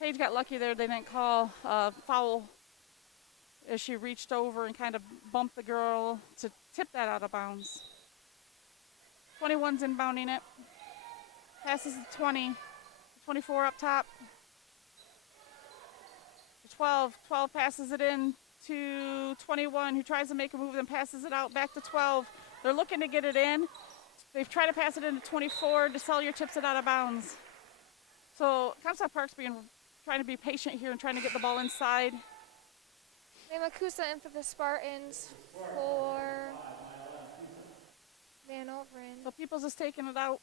Paige got lucky there. They didn't call a foul as she reached over and kind of bumped the girl to tip that out of bounds. 21's inbounding it. Passes to 20. 24 up top. 12 passes it in to 21, who tries to make a move, then passes it out back to 12. They're looking to get it in. They've tried to pass it into 24. DeSellier tips it out of bounds. So Comstock Park's trying to be patient here and trying to get the ball inside. Makusa in for the Spartans for Van Overen. So Peoples is taking it out.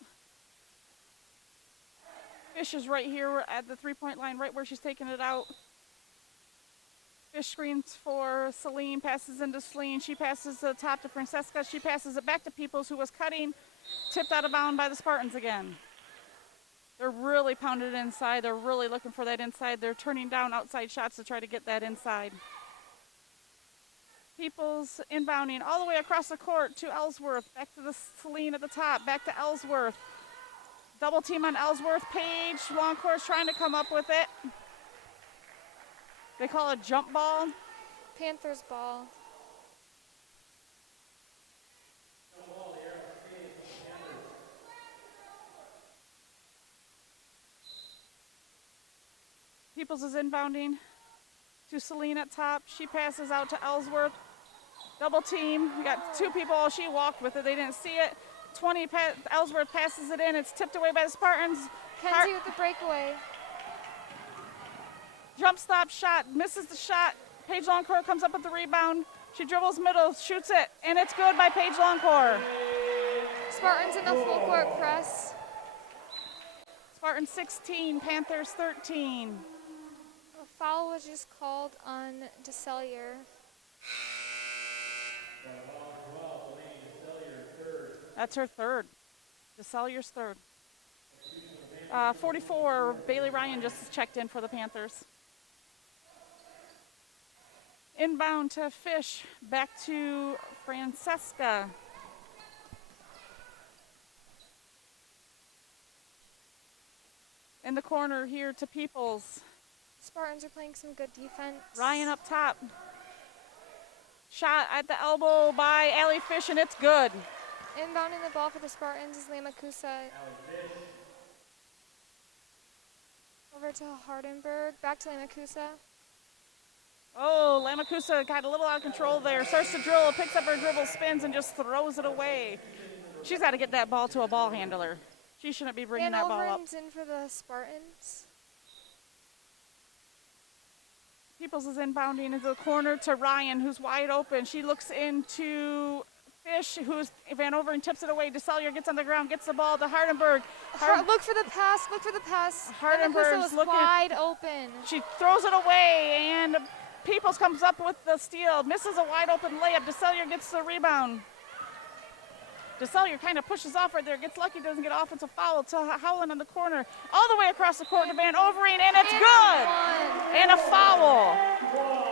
Fish is right here at the three-point line, right where she's taking it out. Fish screens for Celine, passes into Celine. She passes to the top to Francesca. She passes it back to Peoples, who was cutting, tipped out of bounds by the Spartans again. They're really pounded inside. They're really looking for that inside. They're turning down outside shots to try to get that inside. Peoples inbounding all the way across the court to Ellsworth. Back to the Celine at the top. Back to Ellsworth. Double team on Ellsworth. Page, long course, trying to come up with it. They call it a jump ball. Panthers ball. Peoples is inbounding to Celine at top. She passes out to Ellsworth. Double team. We got two people. She walked with it. They didn't see it. 20. Ellsworth passes it in. It's tipped away by the Spartans. Kenzie with the breakaway. Jump stop shot. Misses the shot. Paige Longcore comes up with the rebound. She dribbles middle, shoots it, and it's good by Paige Longcore. Spartans in the full court press. Spartans 16, Panthers 13. A foul was just called on DeSellier. That's her third. DeSellier's third. 44, Bailey Ryan just checked in for the Panthers. Inbound to Fish, back to Francesca. In the corner here to Peoples. Spartans are playing some good defense. Ryan up top. Shot at the elbow by Allie Fish, and it's good. Inbounding the ball for the Spartans is Lamakusa. Over to Hardenberg. Back to Lamakusa. Oh, Lamakusa got a little out of control there. Starts to drill, picks up her dribble, spins, and just throws it away. She's got to get that ball to a ball handler. She shouldn't be bringing that ball up. Overton's in for the Spartans. Peoples is inbounding into the corner to Ryan, who's wide open. She looks into Fish, who's Van Overen tips it away. DeSellier gets on the ground, gets the ball to Hardenberg. Look for the pass, look for the pass. Hardenberg's was wide open. She throws it away, and Peoples comes up with the steal. Misses a wide open layup. DeSellier gets the rebound. DeSellier kind of pushes off right there, gets lucky, doesn't get offensive foul to Howland on the corner. All the way across the court to Van Overen, and it's good! And a foul.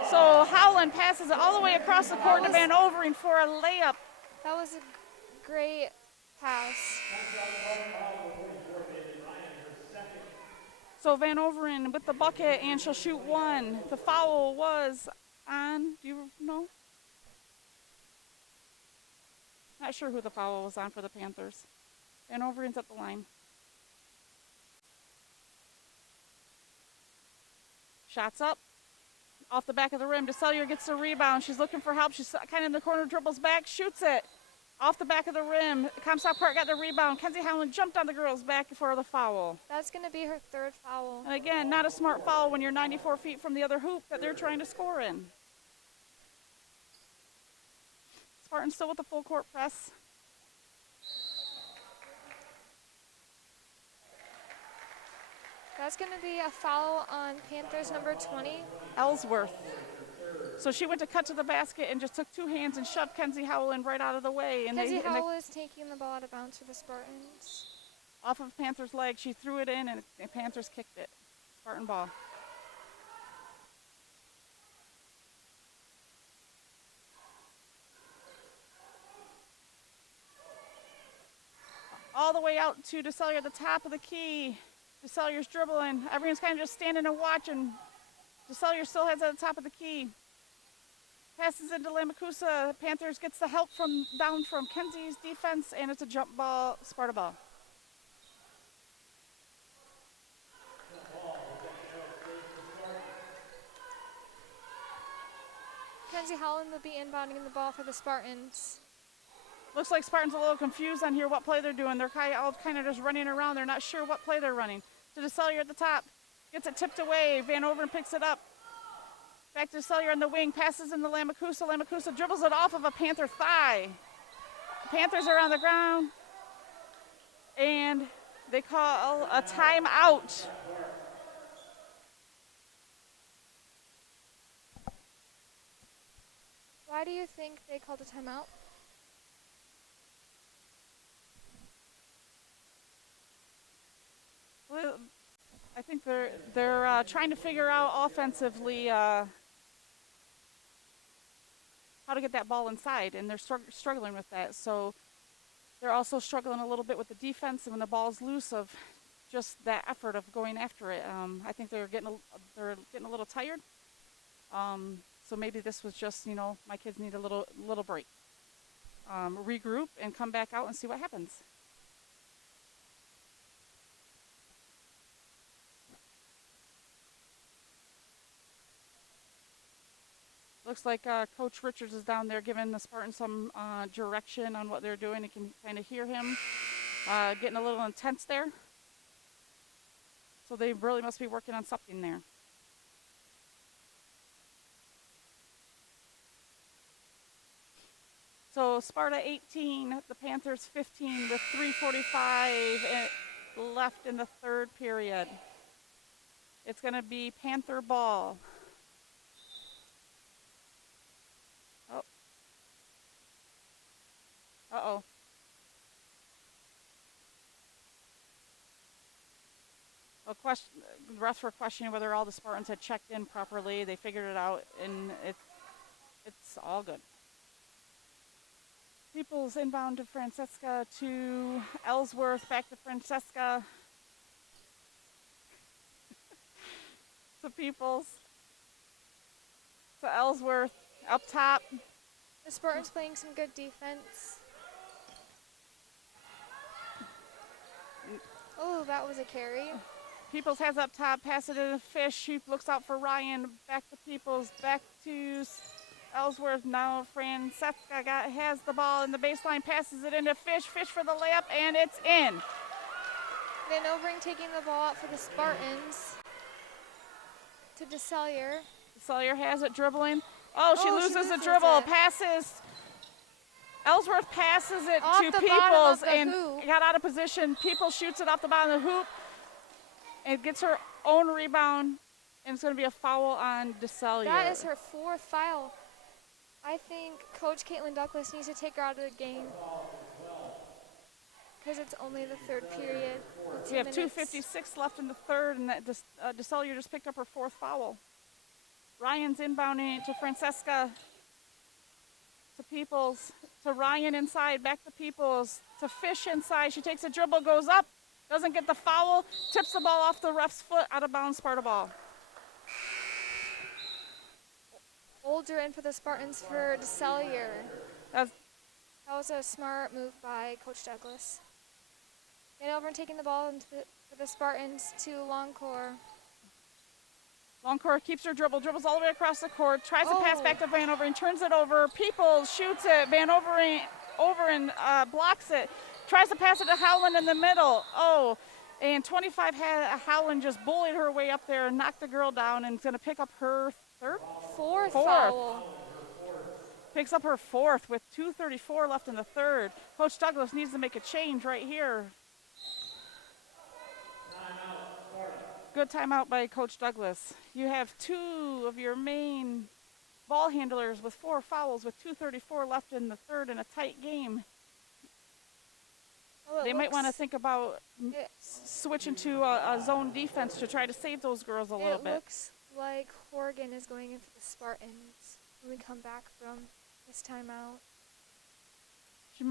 So Howland passes it all the way across the court to Van Overen for a layup. That was a great pass. So Van Overen with the bucket, and she'll shoot one. The foul was on, do you know? Not sure who the foul was on for the Panthers. Van Overen's at the line. Shots up. Off the back of the rim. DeSellier gets the rebound. She's looking for help. She's kind of in the corner, dribbles back, shoots it. Off the back of the rim. Comstock Park got the rebound. Kenzie Howland jumped on the girl's back for the foul. That's going to be her third foul. And again, not a smart foul when you're 94 feet from the other hoop that they're trying to score in. Spartans still with the full court press. That's going to be a foul on Panthers number 20. Ellsworth. So she went to cut to the basket and just took two hands and shoved Kenzie Howland right out of the way. And Kenzie Howland is taking the ball out of bounds for the Spartans. Off of Panthers' leg, she threw it in, and the Panthers kicked it. Spartan ball. All the way out to DeSellier at the top of the key. DeSellier's dribbling. Everyone's kind of just standing and watching. DeSellier still has it at the top of the key. Passes into Lamakusa. Panthers gets the help from down from Kenzie's defense, and it's a jump ball, Sparta ball. Kenzie Howland will be inbounding the ball for the Spartans. Looks like Spartans a little confused on here what play they're doing. They're all kind of just running around. They're not sure what play they're running. To DeSellier at the top. Gets it tipped away. Van Overen picks it up. Back to DeSellier on the wing. Passes into Lamakusa. Lamakusa dribbles it off of a Panther thigh. Panthers are on the ground. And they call a timeout. Why do you think they called a timeout? Well, I think they're trying to figure out offensively how to get that ball inside, and they're struggling with that. So they're also struggling a little bit with the defense, and when the ball's loose, of just that effort of going after it. I think they're getting a little tired. So maybe this was just, my kids need a little break. Regroup and come back out and see what happens. Looks like Coach Richards is down there giving the Spartans some direction on what they're doing. You can kind of hear him getting a little intense there. So they really must be working on something there. So Sparta 18, the Panthers 15 with 3:45 left in the third period. It's going to be Panther ball. Oh. Uh-oh. The refs were questioning whether all the Spartans had checked in properly. They figured it out, and it's all good. Peoples inbound to Francesca, to Ellsworth, back to Francesca. To Peoples. To Ellsworth, up top. The Spartans playing some good defense. Oh, that was a carry. Peoples has up top, pass it in Fish. She looks out for Ryan. Back to Peoples, back to Ellsworth. Now Francesca has the ball in the baseline, passes it into Fish. Fish for the layup, and it's in. Van Overing taking the ball out for the Spartans. To DeSellier. DeSellier has it dribbling. Oh, she loses the dribble. It. Passes. Ellsworth passes it off to the Peoples and hoop. Got out of position. Peoples shoots it off the bottom of the hoop and gets her own rebound, and it's going to be a foul on DeSellier. That is her fourth foul. I think Coach Caitlin Douglas needs to take her out of the game because it's only the third period. We have 2:56 left in the third, and that DeSellier just picked up her fourth foul. Ryan's inbounding it to Francesca, to Peoples, to Ryan inside, back to Peoples, to Fish inside. She takes a dribble, goes up, doesn't get the foul, tips the ball off the ref's foot, out of bounds, Sparta ball. Older in for the Spartans for DeSellier. That was a smart move by Coach Douglas. Van Overing taking the ball for the Spartans to Longcore. Longcore keeps her dribbles all the way across the court, tries to pass back to Van Overing, turns it over, Peoples shoots it, Van Overing blocks it, tries to pass it to Howland in the middle. And 25 had Howland just bullied her way up there and knocked the girl down, and is going to pick up her fourth foul. Picks up her fourth with 2:34 left in the third. Coach Douglas needs to make a change right here. Good timeout by Coach Douglas. You have two of your main ball handlers with 4 fouls with 2:34 left in the third in a tight game. They might want to think about switching to a zone defense to try to save those girls a little bit. It looks like Horgan is going in for the Spartans when we come back from this timeout. She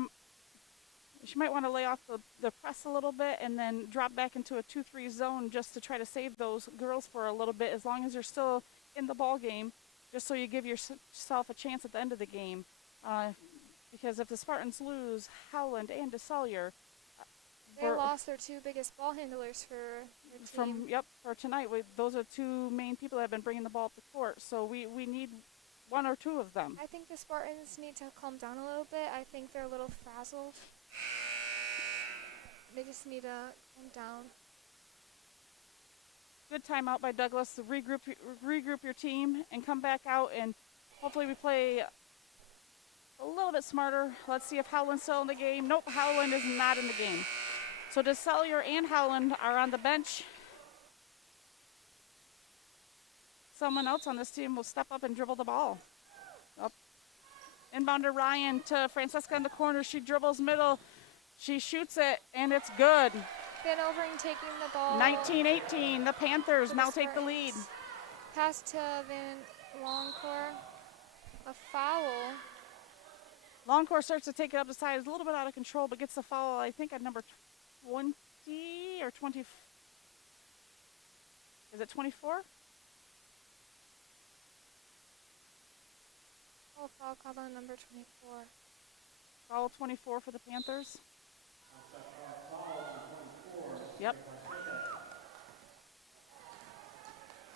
might want to lay off the press a little bit and then drop back into a 2-3 zone just to try to save those girls for a little bit, as long as they're still in the ball game, just so you give yourself a chance at the end of the game. Because if the Spartans lose Howland and DeSellier, they lost their 2 biggest ball handlers for their team. For tonight. Those are 2 main people that have been bringing the ball up the court. So we need 1 or 2 of them. I think the Spartans need to calm down a little bit. I think they're a little frazzled. They just need to calm down. Good timeout by Douglas to regroup your team and come back out, and hopefully we play a little bit smarter. Let's see if Howland's still in the game. Nope, Howland is not in the game. So DeSellier and Howland are on the bench. Someone else on this team will step up and dribble the ball. Inbound to Ryan to Francesca in the corner. She dribbles middle. She shoots it, and it's good. Van Overing taking the ball. 19-18. The Panthers now take the lead. Pass to Van Longcore. A foul. Longcore starts to take it up the side. It's a little bit out of control, but gets the foul, I think, at number 20 or 20. Is it 24? Oh, foul called on number 24. Foul 24 for the Panthers. Yep.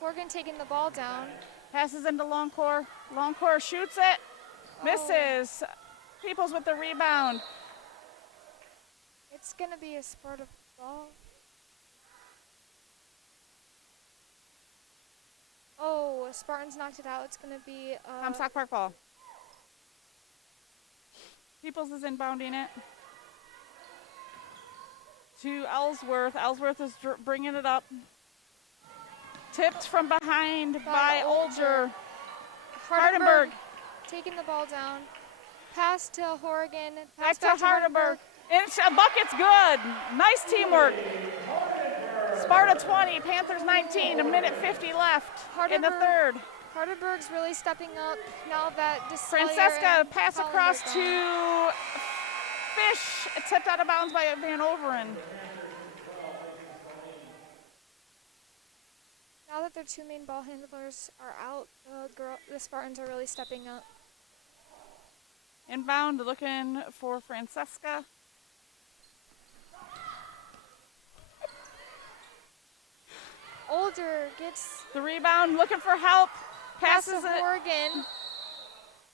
Horgan taking the ball down. Passes into Longcore. Longcore shoots it. Misses. Peoples with the rebound. It's going to be a Sparta ball. Oh, Spartans knocked it out. It's going to be Comstock Park ball. Peoples is inbounding it to Ellsworth. Ellsworth is bringing it up. Tipped from behind by Olger. Hardenberg taking the ball down. Pass to Horgan. Back to Hardenberg. And a bucket's good. Nice teamwork. Sparta 20, Panthers 19, a minute 50 left in the third. Hardenberg's really stepping up now that Francesca pass across to Fish, tipped out of bounds by Van Overen. Now that their two main ball handlers are out, the Spartans are really stepping up. Inbound, looking for Francesca. Older gets the rebound, looking for help. Passes it. Oregon.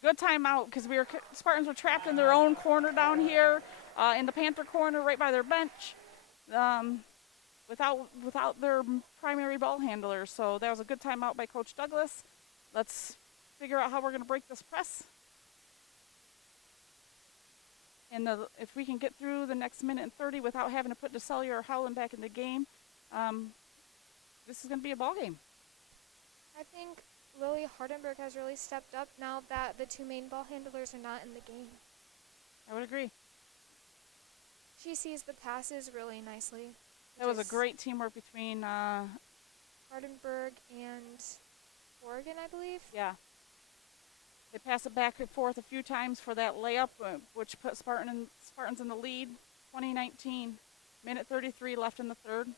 Good timeout because Spartans were trapped in their own corner down here in the Panther corner right by their bench without their primary ball handlers. So that was a good timeout by Coach Douglas. Let's figure out how we're going to break this press. And if we can get through the next minute and 30 without having to put DeCellier or Howland back in the game, this is going to be a ball game. I think Lily Hardenberg has really stepped up now that the two main ball handlers are not in the game. I would agree. She sees the passes really nicely. That was a great teamwork between Hardenberg and Oregon, I believe. Yeah. They pass it back and forth a few times for that layup, which put Spartans in the lead. 2019, minute 33 left in the third.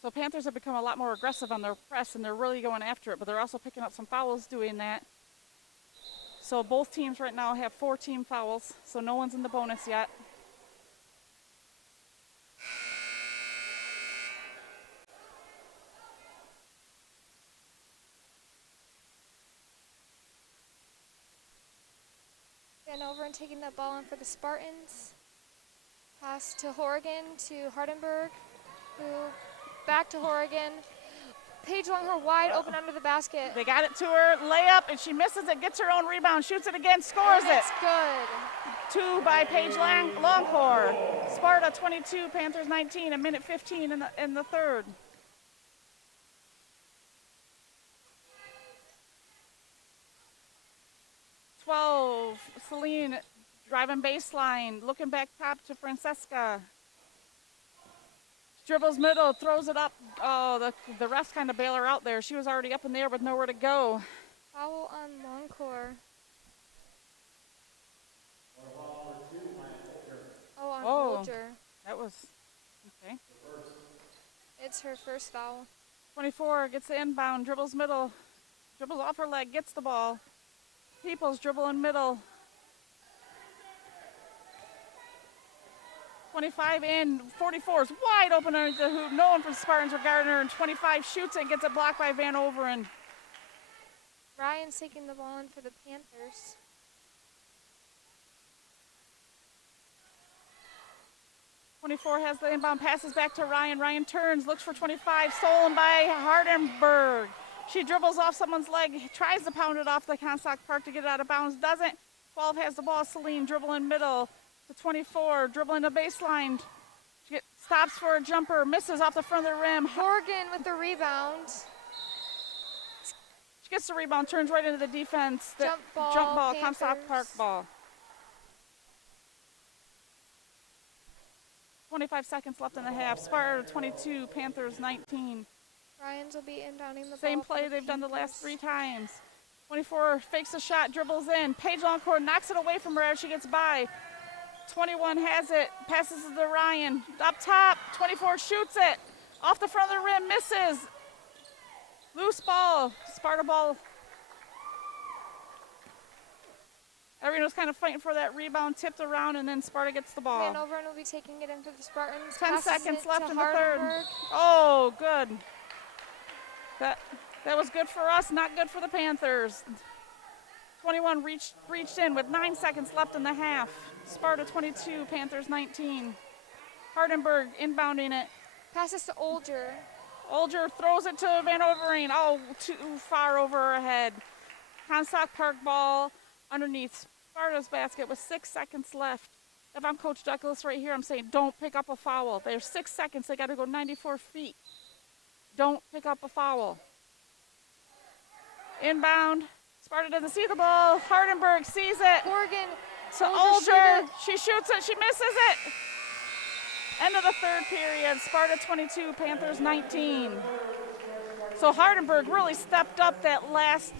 So Panthers have become a lot more aggressive on their press, and they're really going after it, but they're also picking up some fouls doing that. So both teams right now have 4 team fouls, so no one's in the bonus yet. Van Overen taking that ball in for the Spartans. Pass to Horgan to Hardenberg, who back to Horgan. Paige Longhorn wide open under the basket. They got it to her, layup, and she misses it, gets her own rebound, shoots it again, scores it. It's good. 2 by Paige Longhorn. Sparta 22, Panthers 19, a minute 15 in the third. Celine driving baseline, looking back top to Francesca. Dribbles middle, throws it up. Oh, the refs kind of bail her out there. She was already up in the air with nowhere to go. Foul on Longcore. Oh, on Olger. That was, okay. It's her first foul. 24 gets the inbound, dribbles middle. Dribbles off her leg, gets the ball. Peoples dribble in middle. 25 in, 44 is wide open underneath the hoop. No one from Spartans or Gardner, and 25 shoots it and gets it blocked by Van Overen. Ryan's taking the ball in for the Panthers. .24 has the inbound, passes back to Ryan. Ryan turns, looks for 25, stolen by Hardenberg. She dribbles off someone's leg, tries to pound it off the Comstock Park to get it out of bounds, doesn't. 12 has the ball, Celine dribbling middle to 24, dribbling the baseline. She stops for a jumper, misses off the front of the rim. Horgan with the rebound. She gets the rebound, turns right into the defense. Jump ball, Jump ball, Comstock Park Panthers. ball. 25 seconds left in the half. Sparta 22, Panthers 19. Ryans will be inbounding the ball. Same for play the they've done the last Panthers. 3 times. 24 fakes a shot, dribbles in. Paige Longcourt knocks it away from her as she gets by. 21 has it, passes it to Ryan. Up top, 24 shoots it. Off the front of the rim, misses. Loose ball, Sparta ball. Everyone was kind of fighting for that rebound, tipped around, and then Sparta gets the ball. Van Overen will be taking it in for the Spartans. 10 Passes seconds it left to in the third. Hardenberg. Oh, good. That was good for us, not good for the Panthers. 21 reached in with 9 seconds left in the half. Sparta 22, Panthers 19. Hardenberg inbounding it. Passes to Olger. Olger throws it to Van Overen. Oh, too far over her head. Comstock Park ball underneath Sparta's basket with 6 seconds left. If I'm Coach Douglas right here, I'm saying don't pick up a foul. There's 6 seconds. They got to go 94 feet. Don't pick up a foul. Inbound. Sparta doesn't see the ball. Hardenberg sees it. Horgan. To Olger. She shoots it. She misses it. End of the third period. Sparta 22, Panthers 19. So Hardenberg really stepped up that last,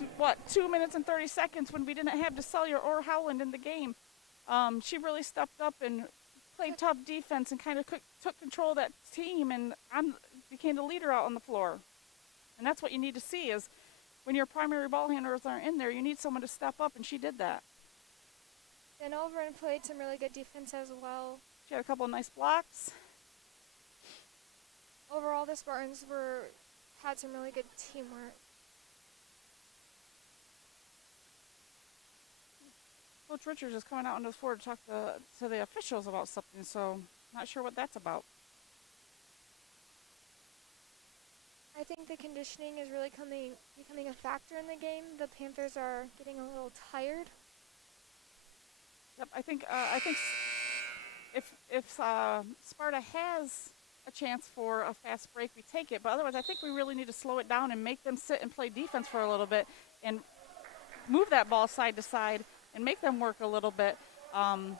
2 minutes and 30 seconds when we didn't have DeCellier or Howland in the game. She really stepped up and played tough defense and kind of took control of that team and became the leader out on the floor. And that's what you need to see is when your primary ball handlers aren't in there, you need someone to step up, and she did that. Van Overen played some really good defense as well. She had a couple of nice blocks. Overall, the Spartans had some really good teamwork. Coach Richards is coming out onto the floor to talk to the officials about something, so not sure what that's about. I think the conditioning is really becoming a factor in the game. The Panthers are getting a little tired. Yep, I think if Sparta has a chance for a fast break, we take it. But otherwise, I think we really need to slow it down and make them sit and play defense for a little bit and move that ball side to side and make them work a little bit and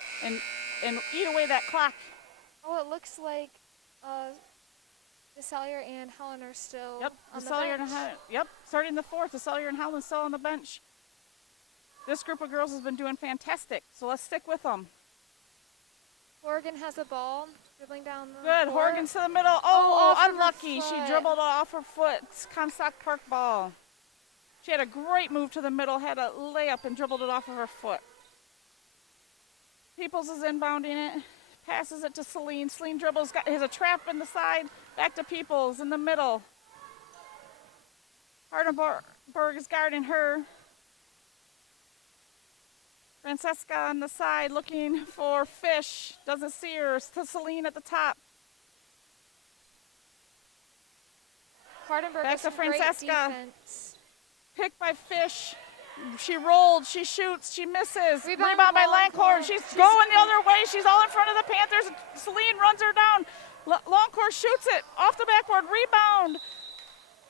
eat away that clock. Oh, it looks like DeCellier and Howland are still on the DeCellier bench. Starting the fourth, DeCellier and Howland still on the bench. This group of girls has been doing fantastic, so let's stick with them. Horgan has the ball, dribbling down the Good, court. Horgan's to the middle. off of her Unlucky. She foot. dribbled off her foot. Comstock Park ball. She had a great move to the middle, had a layup and dribbled it off of her foot. Peoples is inbounding it, passes it to Celine. Celine dribbles, has a trap in the side, back to Peoples in the middle. Hardenberg is guarding her. Francesca on the side looking for Fish. Doesn't see her. To Celine at the top. Hardenberg Back with to some great Francesca. defense. Picked by Fish. She rolled. She shoots. She misses. Rebound Rebound by Longcourt. Langcourt. She's going the other way. She's all in front of the Panthers. Celine runs her down. Longcourt shoots it off the backboard. Rebound.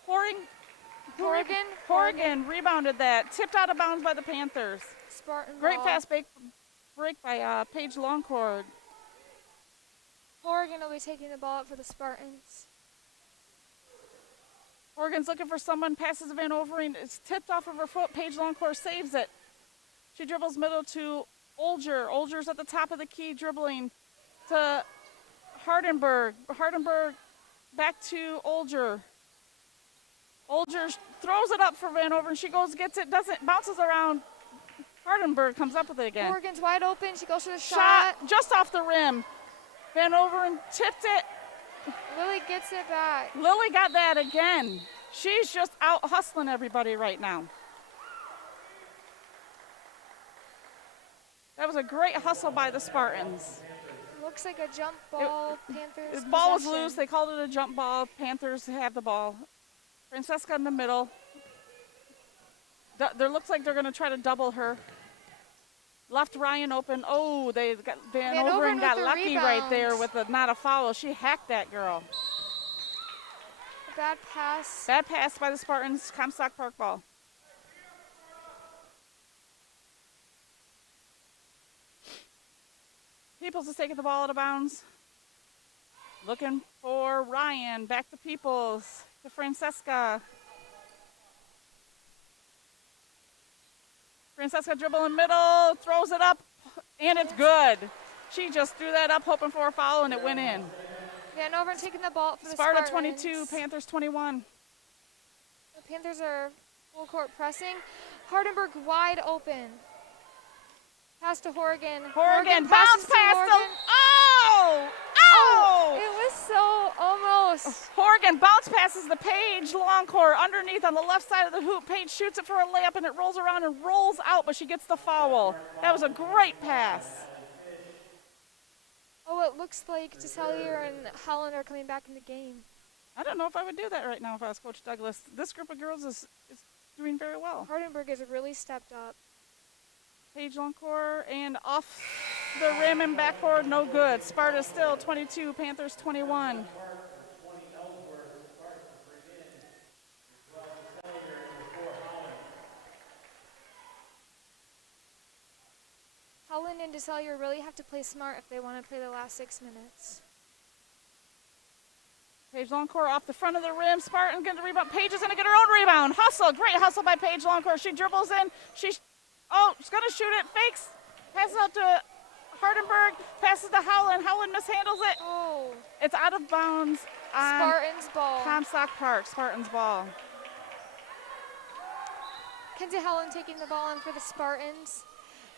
Horgan rebounded that. Tipped out of bounds by the Panthers. Spartan Great ball. fast break by Paige Longcourt. Horgan will be taking the ball up for the Spartans. Horgan's looking for someone, passes Van Overen. It's tipped off of her foot. Paige Longcourt saves it. She dribbles middle to Olger. Olger's at the top of the key, dribbling to Hardenberg. Hardenberg back to Olger. Olger throws it up for Van Overen. She goes, gets it, doesn't, bounces around. Hardenberg comes up with it again. Horgan's wide open. She goes for the shot. Just off the rim. Van Overen tipped it. Lily gets it back. Lily got that again. She's just out hustling everybody right now. That was a great hustle by the Spartans. Looks like a jump ball. Panthers. The ball was possession. loose. They called it a jump ball. Panthers have the ball. Francesca in the middle. There looks like they're going to try to double her. Left Ryan open. Oh, Van Overen got lucky right there with not a foul. She hacked that girl. A bad pass. Bad pass by the Spartans. Comstock Park ball. Peoples is taking the ball out of bounds. Looking for Ryan. Back to Peoples. To Francesca. Francesca dribble in middle. Throws it up. And it's good. She just threw that up hoping for a foul and it went in. Van over and taking the ball for the Sparta Spartans. 22, Panthers 21. The Panthers are full court pressing. Hardenberg wide open. Pass to Horgan. Horgan passes bounce to past them. Horgan. Oh! Oh, Oh! it was so almost. Horgan bounce passes the Page long court underneath on the left side of the hoop. Page shoots it for a layup and it rolls around and rolls out, but she gets the foul. That was a great pass. Oh, it looks like DeSallier and Holland are coming back in the game. I don't know if I would do that right now if I was Coach Douglas. This group of girls is doing very well. Hardenberg has really stepped up. Page long court and off the rim and backboard, no good. Sparta still 22, Panthers 21. Holland and DeSallier really have to play smart if they want to play the last 6 minutes. Page Longcore off the front of the rim. Spartan going to rebound. Page is going to get her own rebound. Hustle. Great hustle by Page Longcore. She dribbles in. She's going to shoot it. Fakes. Passes out to Hardenberg. Passes to Howland. Howland mishandles it. Oh. It's out of bounds on Spartans ball. Comstock Park. Spartans ball. Kenzie Howland taking the ball in for the Spartans.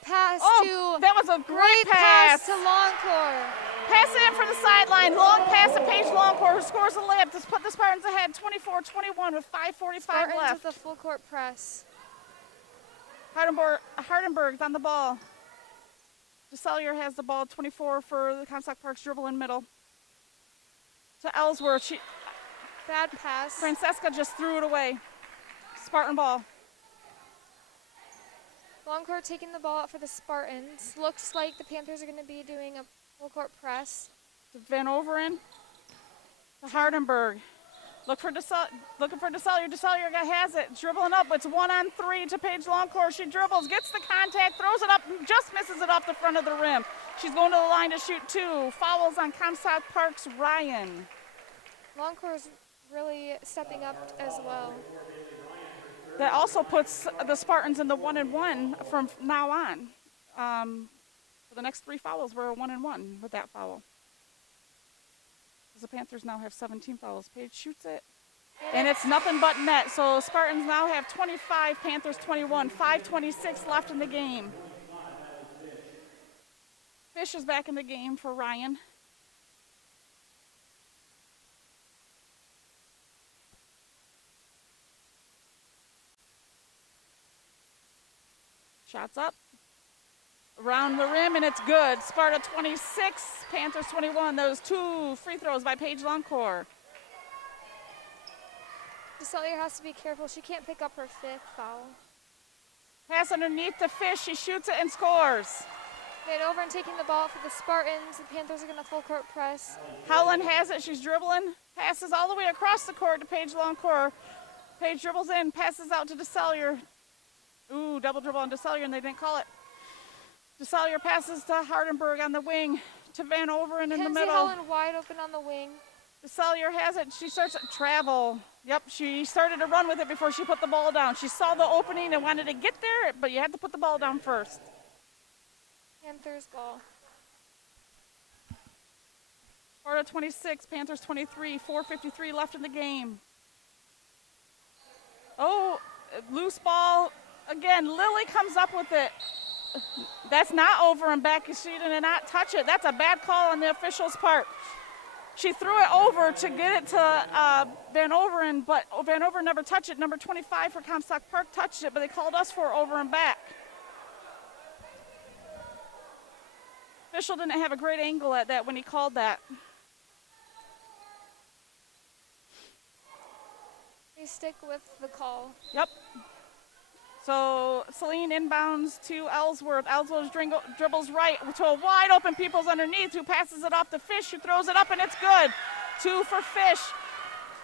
Pass to that was a great pass. to Longcore. Pass in for the sideline. Long pass to Paige Longcore, who scores a layup to put the Spartans ahead 24-21 with 5:45 Spartans left. with a full court press. Hardenberg's on the ball. DeSallier has the ball, 24 for the Comstock Parks, dribble in middle. To Ellsworth. Bad pass. Francesca just threw it away. Spartan ball. Longcore taking the ball out for the Spartans. Looks like the Panthers are going to be doing a full court press. To Van Overen. To Hardenberg. Looking for DeSallier. DeSallier has it. Dribbling up. It's 1-on-3 to Paige Longcore. She dribbles, gets the contact, throws it up, just misses it off the front of the rim. She's going to the line to shoot two. Fouls on Comstock Parks Ryan. Longcore's really stepping up as well. That also puts the Spartans in the 1-1 from now on. For the next three fouls, we're a 1-1 with that foul. The Panthers now have 17 fouls. Paige shoots it, and it's nothing but net. So Spartans now have 25, Panthers 21, 5:26 left in the game. Fish is back in the game for Ryan. Shots up. Around the rim, and it's good. Sparta 26, Panthers 21. Those two free throws by Paige Longcore. DeSallier has to be careful. She can't pick up her fifth foul. Pass underneath the Fish. She shoots it and scores. Van Overen taking the ball for the Spartans. The Panthers are going to full court press. Howland has it. She's dribbling. Passes all the way across the court to Paige Longcore. Paige dribbles in, passes out to DeSallier. Ooh, double dribble on DeSallier, and they didn't call it. DeSallier passes to Hardenberg on the wing, to Van Overen in the middle. Kenzie Howland wide open on the wing. DeSallier has it. She starts to travel. Yep, she started to run with it before she put the ball down. She saw the opening and wanted to get there, but you had to put the ball down first. Panthers ball. Sparta 26, Panthers 23, 4:53 left in the game. Oh, loose ball. Again, Lily comes up with it. That's not over and back. She did not touch it. That's a bad call on the official's part. She threw it over to get it to Van Overen, but Van Overen never touched it. Number 25 for Comstock Park touched it, but they called us for over and back. Official didn't have a great angle at that when he called that. They stick with the call. Yep. So Celine inbounds to Ellsworth. Ellsworth dribbles right to a wide open Peoples underneath, who passes it off to Fish, who throws it up, and it's good. Two for Fish.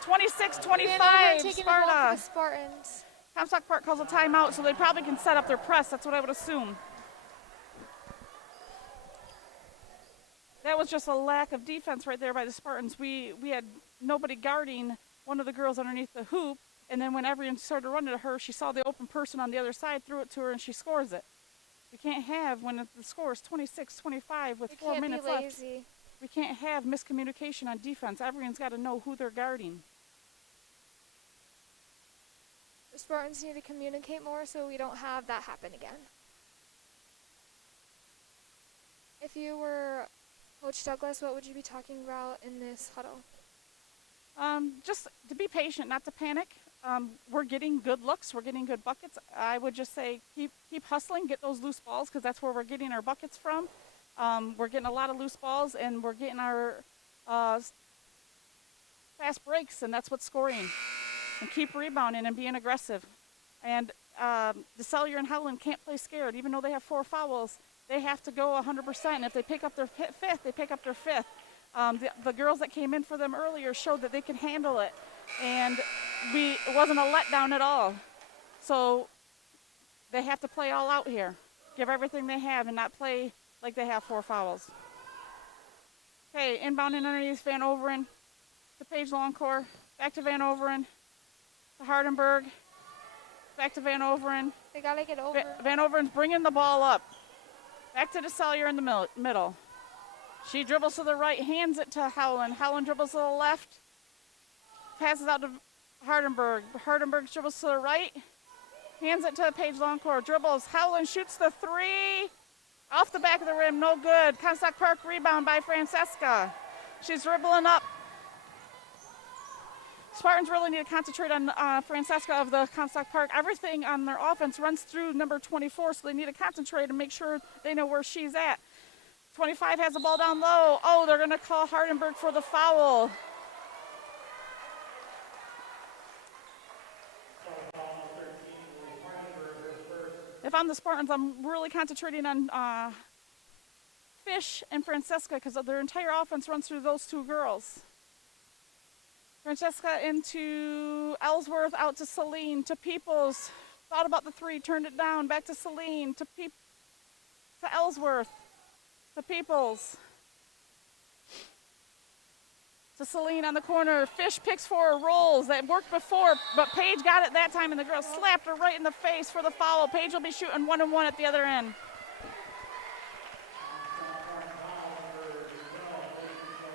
26-25 Sparta. The Spartans. Comstock Park calls a timeout, so they probably can set up their press. That's what I would assume. that was just a lack of defense right there by the Spartans. We had nobody guarding one of the girls underneath the hoop, and then when everyone started running to her, she saw the open person on the other side, threw it to her, and she scores it. We can't have, when the score is 26-25 with 4 minutes left, lazy. we can't have miscommunication on defense. Everyone's got to know who they're guarding. The Spartans need to communicate more so we don't have that happen again. If you were Coach Douglas, what would you be talking about in this huddle? Just to be patient, not to panic. We're getting good looks. We're getting good buckets. I would just say keep hustling, get those loose balls, because that's where we're getting our buckets from. We're getting a lot of loose balls, and we're getting our fast breaks, and that's what's scoring. And keep rebounding and being aggressive. And DeSellier and Howland can't play scared. Even though they have 4 fouls, they have to go 100%. And if they pick up their fifth, they pick up their fifth. The girls that came in for them earlier showed that they can handle it. And it wasn't a letdown at all. So they have to play all out here. Give everything they have and not play like they have 4 fouls. Okay, inbounding underneath Van Overen to Paige Longcore. Back to Van Overen. To Hardenberg. Back to Van Overen. They got to get over. Van Overen's bringing the ball up. Back to DeSellier in the middle. She dribbles to the right, hands it to Howland. Howland dribbles to the left. Passes out to Hardenberg. Hardenberg dribbles to the right. Hands it to Paige Longcore. Dribbles. Howland shoots the 3. Off the back of the rim. No good. Comstock Park rebound by Francesca. She's dribbling up. Spartans really need to concentrate on Francesca of the Comstock Park. Everything on their offense runs through number 24, so they need to concentrate and make sure they know where she's at. 25 has the ball down low. Oh, they're going to call Hardenberg for the foul. If I'm the Spartans, I'm really concentrating on Fish and Francesca because their entire offense runs through those 2 girls. Francesca into Ellsworth, out to Celine, to Peoples. Thought about the 3, turned it down. Back to Celine, to Ellsworth, to Peoples. To Celine on the corner. Fish picks for her, rolls. That worked before, but Paige got it that time, and the girl slapped her right in the face for the foul. Paige will be shooting 1-1 at the other end.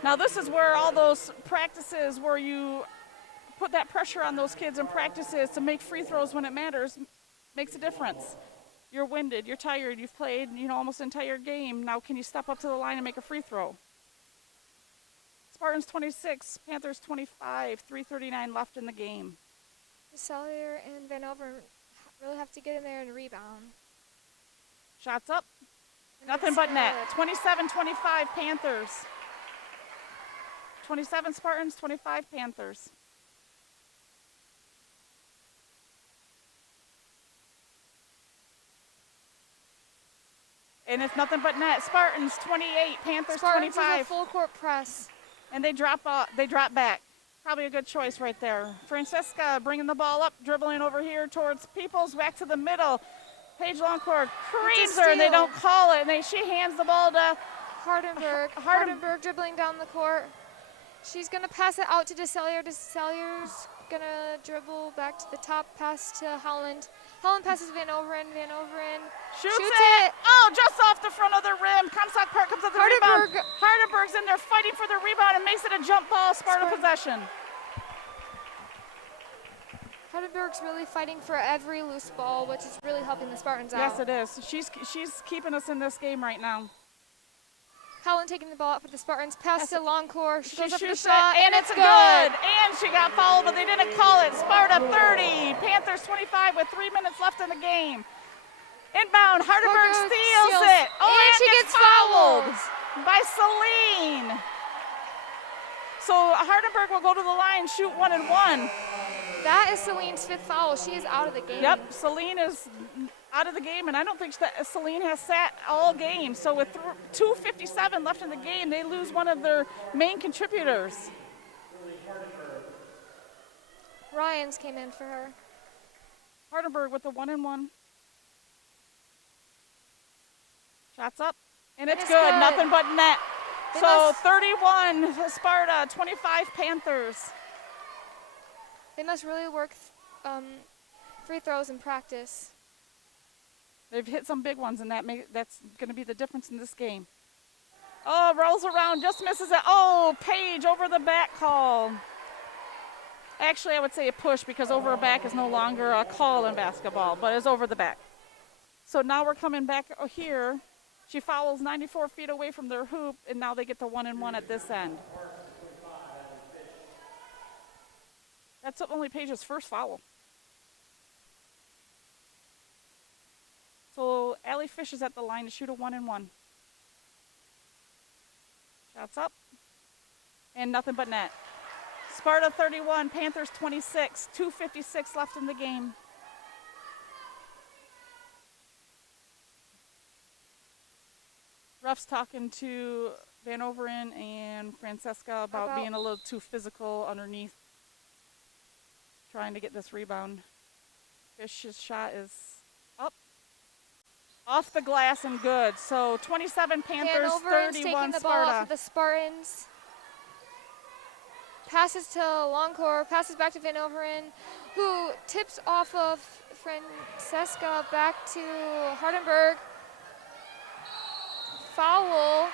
Now this is where all those practices where you put that pressure on those kids in practices to make free throws when it matters makes a difference. You're winded, you're tired, you've played, almost the entire game. Now can you step up to the line and make a free throw? Spartans 26, Panthers 25, 3:39 left in the game. DeSellier and Van Over really have to get in there and rebound. Shots up, nothing but net. 27-25 Panthers. 27 Spartans, 25 Panthers. And it's nothing but net. Spartans 28, Panthers Spartans 25. Is a full court press. And they drop back. Probably a good choice right there. Francesca bringing the ball up, dribbling over here towards Peoples, back to the middle. Paige Longcore creams her, and they don't call it. And she hands the ball to Hardenberg. Hardenberg dribbling down the court. She's going to pass it out to DeSellier. DeSellier's going to dribble back to the top, pass to Howland. Howland passes Van Overen. Van Overen shoots it. Oh, just off the front of the rim. Comstock Park comes up the rebound. Hardenberg's in there fighting for the rebound and makes it a jump ball, Sparta possession. Hardenberg's really fighting for every loose ball, which is really helping the Spartans out. Yes, it is. She's keeping us in this game right now. Howland taking the ball out for the Spartans. Pass to Longcore. She goes up for the shoots shot, and it's good. And she got fouled, but they didn't call it. Sparta 30, Panthers 25 with 3 minutes left in the game. Inbound, Hardenberg steals it. Oh, and she gets fouled by Celine. So Hardenberg will go to the line, shoot 1 and 1. That is Celine's 5th foul. She is out of the game. Yep, Celine is out of the game, and I don't think that Celine has sat all game. So with 2:57 left in the game, they lose one of their main contributors. Ryans came in for her. Hardenberg with the 1 and 1. Shots up, and it's good. Nothing but net. So 31 Sparta, 25 Panthers. They must really work free throws in practice. They've hit some big ones, and that's going to be the difference in this game. Oh, rolls around, just misses it. Oh, Page over the back call. Actually, I would say a push because over a back is no longer a call in basketball, but it's over the back. So now we're coming back here. She fouls 94 feet away from their hoop, and now they get the 1-and-1 at this end. That's only Page's first foul. So Allie Fish is at the line to shoot a 1-and-1. Shots up. And nothing but net. Sparta 31, Panthers 26, 2:56 left in the game. Ref's talking to Van Overen and Francesca about being a little too physical underneath, trying to get this rebound. Fish's shot is up. Off the glass and good. So 27 Panthers, 31 taking the Sparta. ball off of the Spartans. Passes to Longcore, passes back to Van Overen, who tips off of Francesca back to Hardenberg. Foul.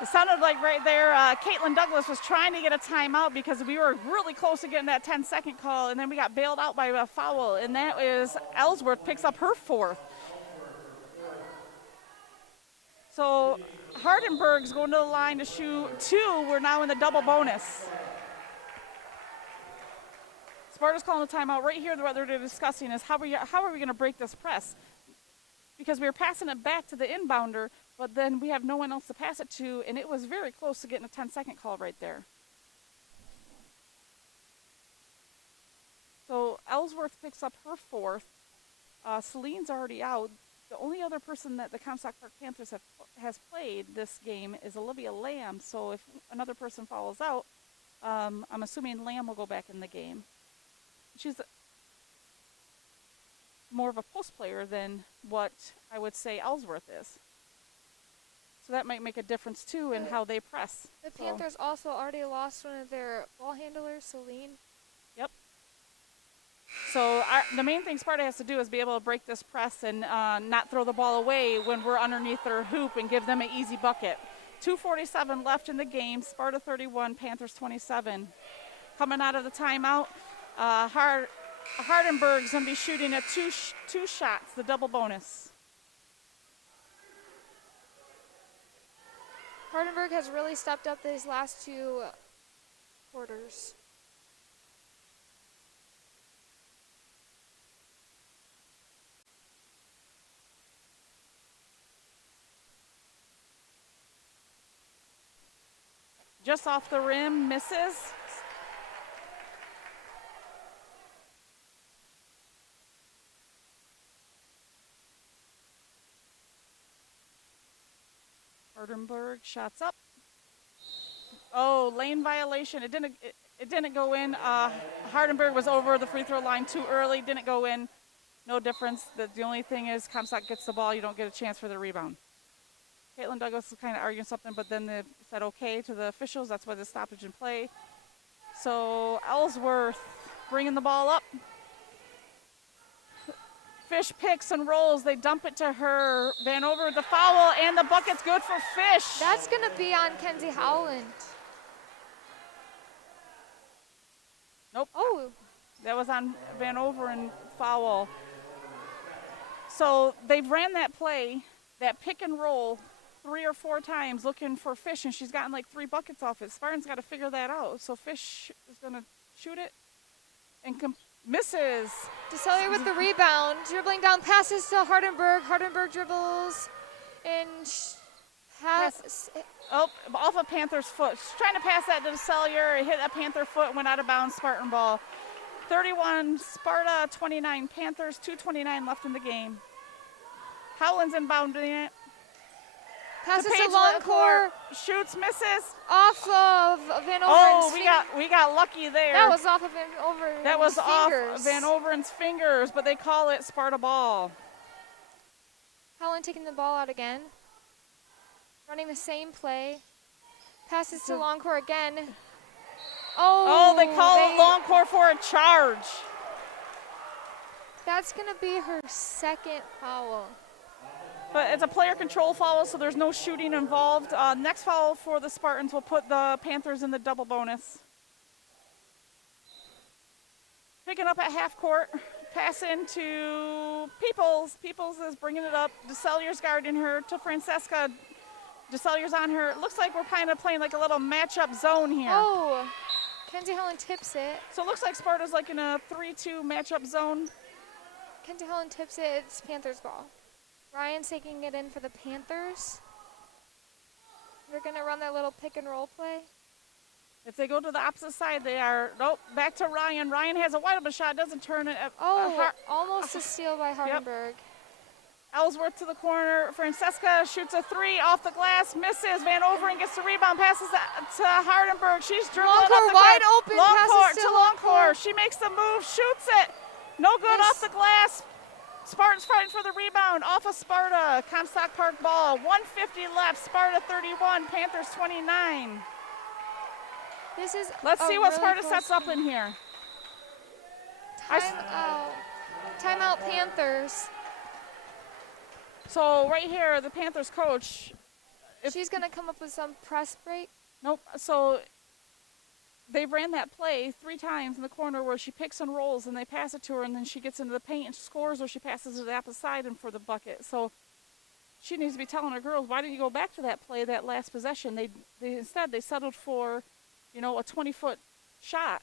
It sounded like right there, Caitlin Douglas was trying to get a timeout because we were really close to getting that 10-second call, and then we got bailed out by a foul, and that is Ellsworth picks up her fourth. So Hardenberg's going to the line to shoot two. We're now in the double bonus. Sparta's calling a timeout. Right here, what they're discussing is how are we going to break this press? Because we were passing it back to the inbounder, but then we have no one else to pass it to, and it was very close to getting a 10-second call right there. So Ellsworth picks up her fourth. Celine's already out. The only other person that the Comstock Park Panthers has played this game is Olivia Lamb. So if another person falls out, I'm assuming Lamb will go back in the game. She's more of a post player than what I would say Ellsworth is. So that might make a difference too in how they press. The Panthers also already lost one of their ball handlers, Celine. Yep. So the main thing Sparta has to do is be able to break this press and not throw the ball away when we're underneath their hoop and give them an easy bucket. 2:47 left in the game. Sparta 31, Panthers 27. Coming out of the timeout, Hardenberg's going to be shooting at two shots, the double bonus. Hardenberg has really stepped up these last two quarters. Just off the rim, misses. Hardenberg shots up. Oh, lane violation. It didn't go in. Hardenberg was over the free throw line too early. Didn't go in. No difference. The only thing is Comstock gets the ball. You don't get a chance for the rebound. Caitlin Douglas is kind of arguing something, but then they said okay to the officials. That's why the stoppage in play. So Ellsworth bringing the ball up. Fish picks and rolls. They dump it to her. Van over the foul, and the bucket's good for Fish. That's going to be on Kenzie Howland. Nope. Oh. That was on Van Overen foul. So they've ran that play, that pick and roll, 3 or 4 times looking for Fish, and she's gotten like 3 buckets off it. Spartan's got to figure that out. So Fish is going to shoot it and misses. DeCellier with the rebound, dribbling down, passes to Hardenberg. Hardenberg dribbles and off a Panther's foot. She's trying to pass that to DeCellier. It hit a Panther foot, went out of bounds. Spartan ball. 31 Sparta, 29 Panthers. 2:29 left in the game. Howland's inbounding it. Passes to Longcore. Shoots, misses. Off of Van Overen's we got lucky there. That was off of Van Overen's That was fingers. off Van Overen's fingers, but they call it Sparta ball. Howland taking the ball out again. running the same play. Passes to Longcore again. Oh, they call Longcore for a charge. That's going to be her second foul. But it's a player control foul, so there's no shooting involved. Next foul for the Spartans will put the Panthers in the double bonus. Picking up at half court, pass into Peoples. Peoples is bringing it up. DeSellier's guarding her to Francesca. DeSellier's on her. It looks like we're kind of playing like a little matchup zone here. Oh, Kenzie Helen tips it. So it looks like Sparta's like in a 3-2 matchup zone. Kenzie Helen tips it. It's Panthers ball. Ryan's taking it in for the Panthers. They're going to run their little pick and roll play. If they go to the opposite side, they are, nope, back to Ryan. Ryan has a wide open shot, doesn't turn it. Almost a steal by Hardenberg. Ellsworth to the corner. Francesca shoots a three off the glass, misses. Van Overen gets the rebound, passes to Hardenberg. She's dribbling up the wide court. open, Longcore passes to to Longcore. She makes the move, shoots it. No good off the glass. Spartans fighting for the rebound off of Sparta. Comstock Park ball. 1:50 left. Sparta 31, Panthers 29. Let's see what Sparta sets up in here. Timeout Panthers. So right here, the Panthers coach. She's going to come up with some press break. Nope. So they ran that play 3 times in the corner where she picks and rolls and they pass it to her and then she gets into the paint and scores, or she passes it to the opposite side and for the bucket. So she needs to be telling her girls, why didn't you go back to that play, that last possession? Instead they settled for, a 20-foot shot.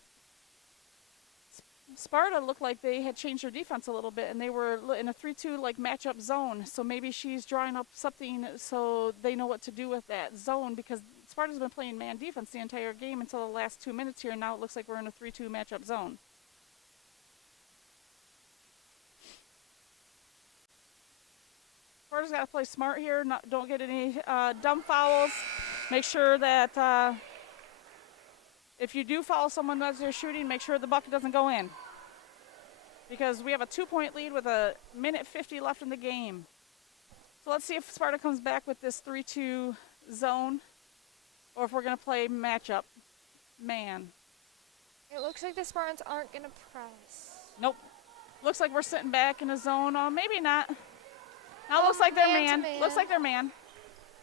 Sparta looked like they had changed their defense a little bit and they were in a 3-2 like matchup zone. So maybe she's drawing up something so they know what to do with that zone, because Sparta's been playing man defense the entire game until the last 2 minutes here. Now it looks like we're in a 3-2 matchup zone. Sparta's got to play smart here. Don't get any dumb fouls. Make sure that if you do foul someone as they're shooting, make sure the bucket doesn't go in. Because we have a 2-point lead with a 1:50 left in the game. So let's see if Sparta comes back with this 3-2 zone, or if we're going to play matchup man. It looks like the Spartans aren't going to press. Nope. Looks like we're sitting back in a zone. Maybe not. Now it looks like they're man. Looks like they're man.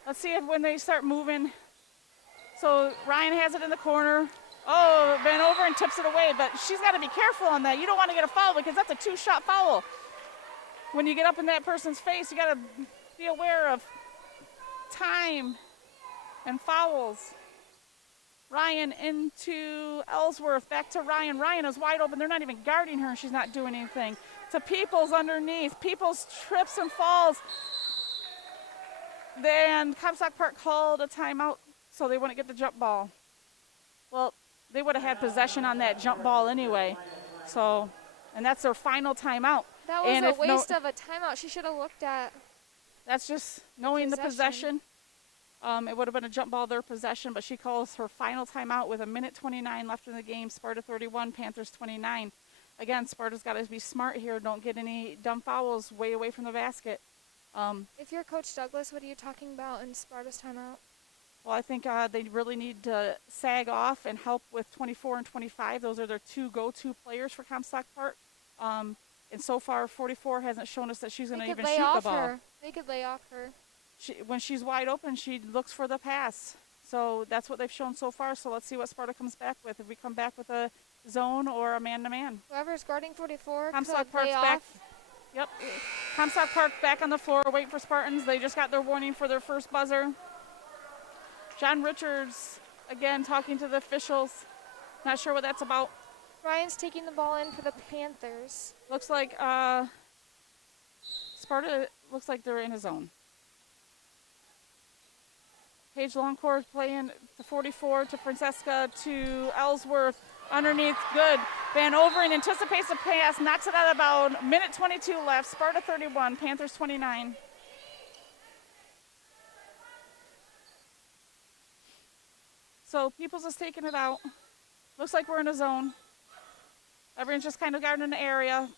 Let's see if when they start moving. So Ryan has it in the corner. Oh, Van Overen tips it away, but she's got to be careful on that. You don't want to get a foul because that's a 2-shot foul. When you get up in that person's face, you got to be aware of time and fouls. Ryan into Ellsworth, back to Ryan. Ryan is wide open. They're not even guarding her. She's not doing anything. To Peoples underneath. Peoples trips and falls. Then Comstock Park called a timeout so they wouldn't get the jump ball. Well, they would have had possession on that jump ball anyway. So, and that's their final timeout. That was a waste of a timeout. She should have looked at. That's just knowing the possession. It would have been a jump ball, their possession, but she calls her final timeout with 1:29 left in the game. Sparta 31, Panthers 29. Again, Sparta's got to be smart here. Don't get any dumb fouls way away from the basket. If you're Coach Douglas, what are you talking about in Sparta's timeout? Well, I think they really need to sag off and help with 24 and 25. Those are their 2 go-to players for Comstock Park. And so far, 44 hasn't shown us that she's going to even shoot the ball. They could lay off her. When she's wide open, she looks for the pass. So that's what they've shown so far. So let's see what Sparta comes back with. If we come back with a zone or a man-to-man. Whoever's guarding 44 Comstock could lay Park's back. off. Yep. Comstock Park back on the floor, waiting for Spartans. They just got their warning for their first buzzer. John Richards, again, talking to the officials. Not sure what that's about. Ryan's taking the ball in for the Panthers. Looks like Sparta looks like they're in a zone. Paige Longcore playing the 44 to Francesca to Ellsworth. Underneath, good. Van Overen anticipates the pass, knocks it out about 1:22 left. Sparta 31, Panthers 29. So Peoples is taking it out. Looks like we're in a zone. Everyone's just kind of guarding the area.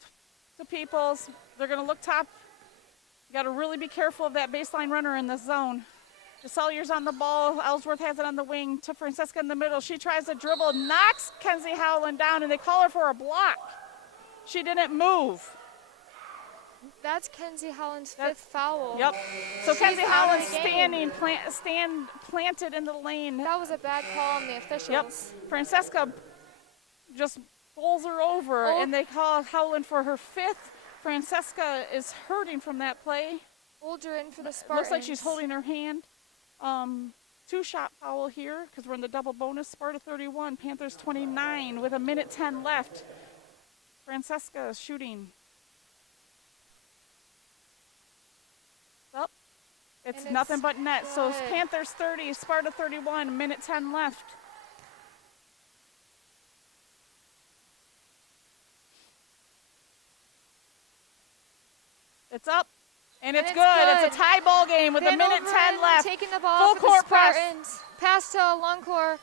To Peoples, they're going to look top. You got to really be careful of that baseline runner in this zone. DeSalyer's on the ball. Ellsworth has it on the wing to Francesca in the middle. She tries to dribble, knocks Kenzie Howland down, and they call her for a block. She didn't move. That's Kenzie Howland's fifth foul. Yep. So She's Kenzie out of Howland the game. planted in the lane. That was a bad call on the officials. Yep. Francesca just bowls her over, and they call Howland for her fifth. Francesca is hurting from that play. Older in for the Spartans. Looks like she's holding her hand. Two-shot foul here because we're in the double bonus. Sparta 31, Panthers 29 with 1:10 left. Francesca is shooting. Up. It's nothing but net. Good. So Panthers 30, Sparta 31, 1:10 left. It's up. And it's good. It's a tie ball game with 1:10 left. Taking the ball for the Spartans. Pass to Longcore,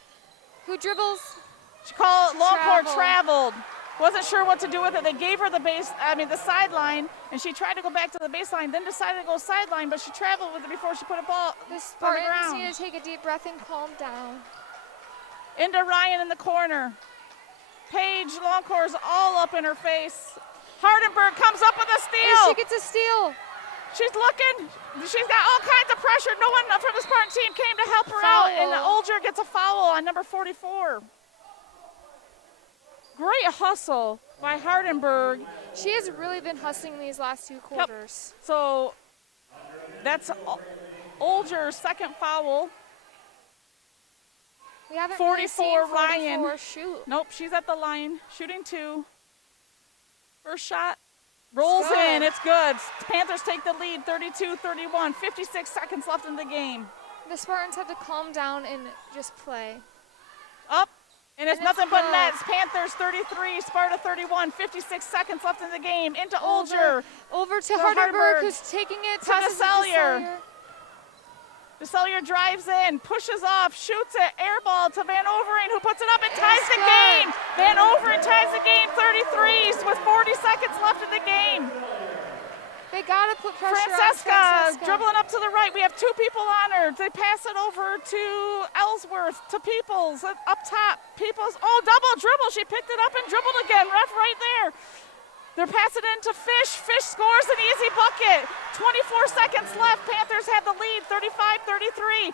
who dribbles. She called it Longcore traveled. Wasn't sure what to do with it. They gave her the sideline, and she tried to go back to the baseline, then decided to go sideline, but she traveled with it before she put a ball the Spartans need to take a deep breath and calm down. Into Ryan in the corner. Paige Longcore's all up in her face. Hardenberg comes up with a steal. And she gets a steal. She's looking. She's got all kinds of pressure. No one from the Spartan team came to help her out, and Olger gets a foul on number 44. Great hustle by Hardenberg. She has really been hustling these last two quarters. Yep. So that's Olger's second foul. We haven't 44 really seen Ryan. 44 shoot. Nope, she's at the line, shooting two. First shot rolls in. It's good. Panthers take the lead, 32-31. 56 seconds left in the game. The Spartans have to calm down and just play. Up. And it's nothing but nets. Panthers 33, Sparta 31, 56 seconds left in the game. Into Olger. Over to Hardenberg, who's taking it to DeSalyer. DeSalyer drives in, pushes off, shoots it, air ball to Van Overing, who puts it up and ties the game. Van Overing ties the game 33s with 40 seconds left in the game. They got to put pressure on Francesca dribbling up to the right. We have two people on her. They pass it over to Ellsworth, to Peoples up top. Peoples, double dribble. She picked it up and dribbled again. Ref right there. They're passing it into Fish. Fish scores an easy bucket. 24 seconds left. Panthers have the lead, 35-33.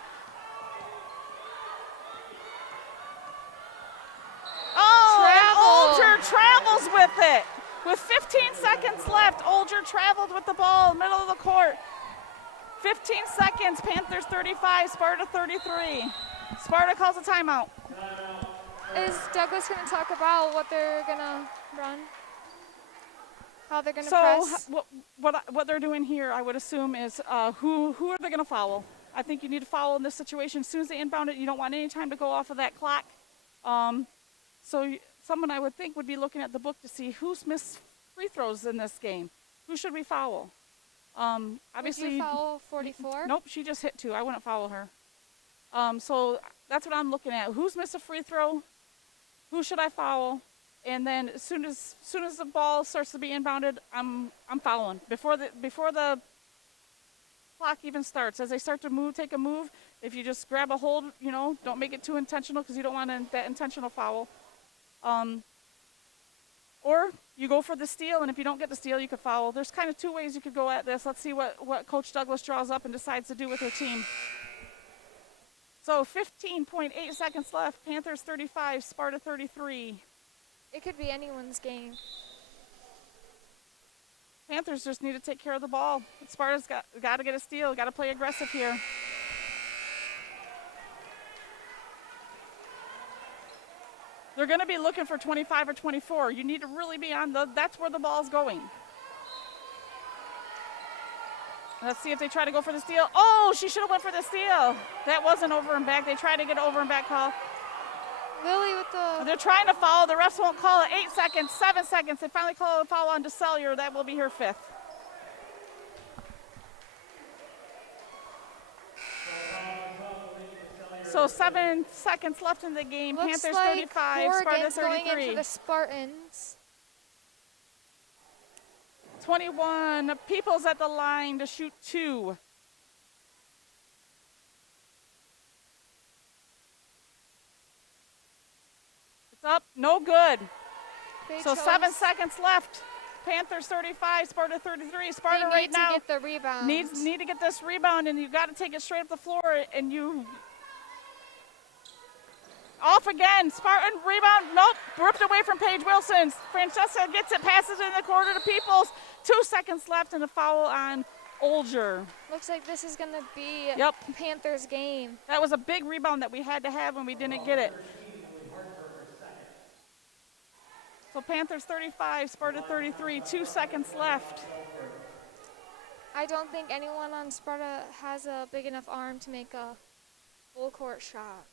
And Olger travels with it. With 15 seconds left, Olger traveled with the ball, middle of the court. 15 seconds, Panthers 35, Sparta 33. Sparta calls a timeout. Is Douglas going to talk about what they're going to run? How they're going to press? So what they're doing here, I would assume, is who are they going to foul? I think you need to foul in this situation. As soon as they inbound it, you don't want any time to go off of that clock. Someone I would think would be looking at the book to see who's missed free throws in this game. Who should we foul? Obviously, would you foul 44? Nope, she just hit two. I wouldn't foul her. So that's what I'm looking at. Who's missed a free throw? Who should I foul? And then as soon as the ball starts to be inbounded, I'm fouling before the clock even starts. As they start to take a move. If you just grab a hold, don't make it too intentional because you don't want that intentional foul. Or you go for the steal, and if you don't get the steal, you could foul. There's kind of two ways you could go at this. Let's see what Coach Douglas draws up and decides to do with her team. So 15.8 seconds left. Panthers 35, Sparta 33. It could be anyone's game. Panthers just need to take care of the ball. Sparta's got to get a steal, got to play aggressive here. They're going to be looking for 25 or 24. You need to really be that's where the ball's going. Let's see if they try to go for the steal. She should have went for the steal. That wasn't over and back. They tried to get an over and back call. Lily with the... They're trying to foul. The refs won't call it. 8 seconds, 7 seconds. They finally call a foul on DeSalyer. That will be her fifth. So 7 seconds left in the game. Looks Panthers like 35, Sparta 33. Going in for the Spartans. 21 Peoples at the line to shoot two. Up, no good. They So chose- 7 seconds left. Panthers 35, Sparta 33. Sparta they right need now to get the rebound. need to get this rebound, and you got to take it straight up the floor. And you off again. Spartan rebound. Nope, ripped away from Paige Wilson. Francesca gets it, passes it in the corner to Peoples. 2 seconds left, and a foul on Olger. Looks like this is gonna be Yep. Panthers game. That was a big rebound that we had to have, and we didn't get it. So Panthers 35, Sparta 33, 2 seconds left. I don't think anyone on Sparta has a big enough arm to make a full court shot.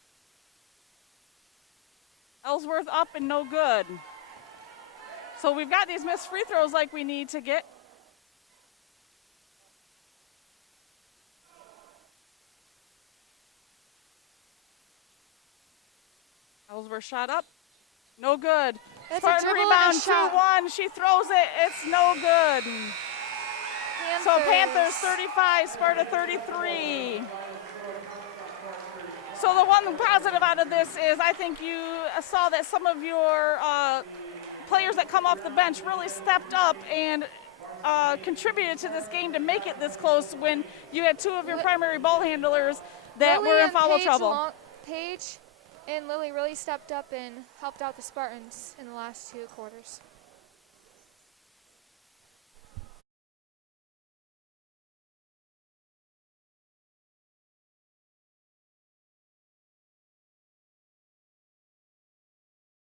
Ellsworth up and no good. So we've got these missed free throws like we need to get. Ellsworth shot up. No good. That's a Spartan dribble and a rebound, shot. 2-1. She throws it. It's no good. So Panthers 35, Sparta 33. So the one positive out of this is I think you saw that some of your players that come off the bench really stepped up and contributed to this game to make it this close when you had 2 of your primary ball handlers that Lily were in and foul Paige trouble. Paige and Lily really stepped up and helped out the Spartans in the last 2 quarters.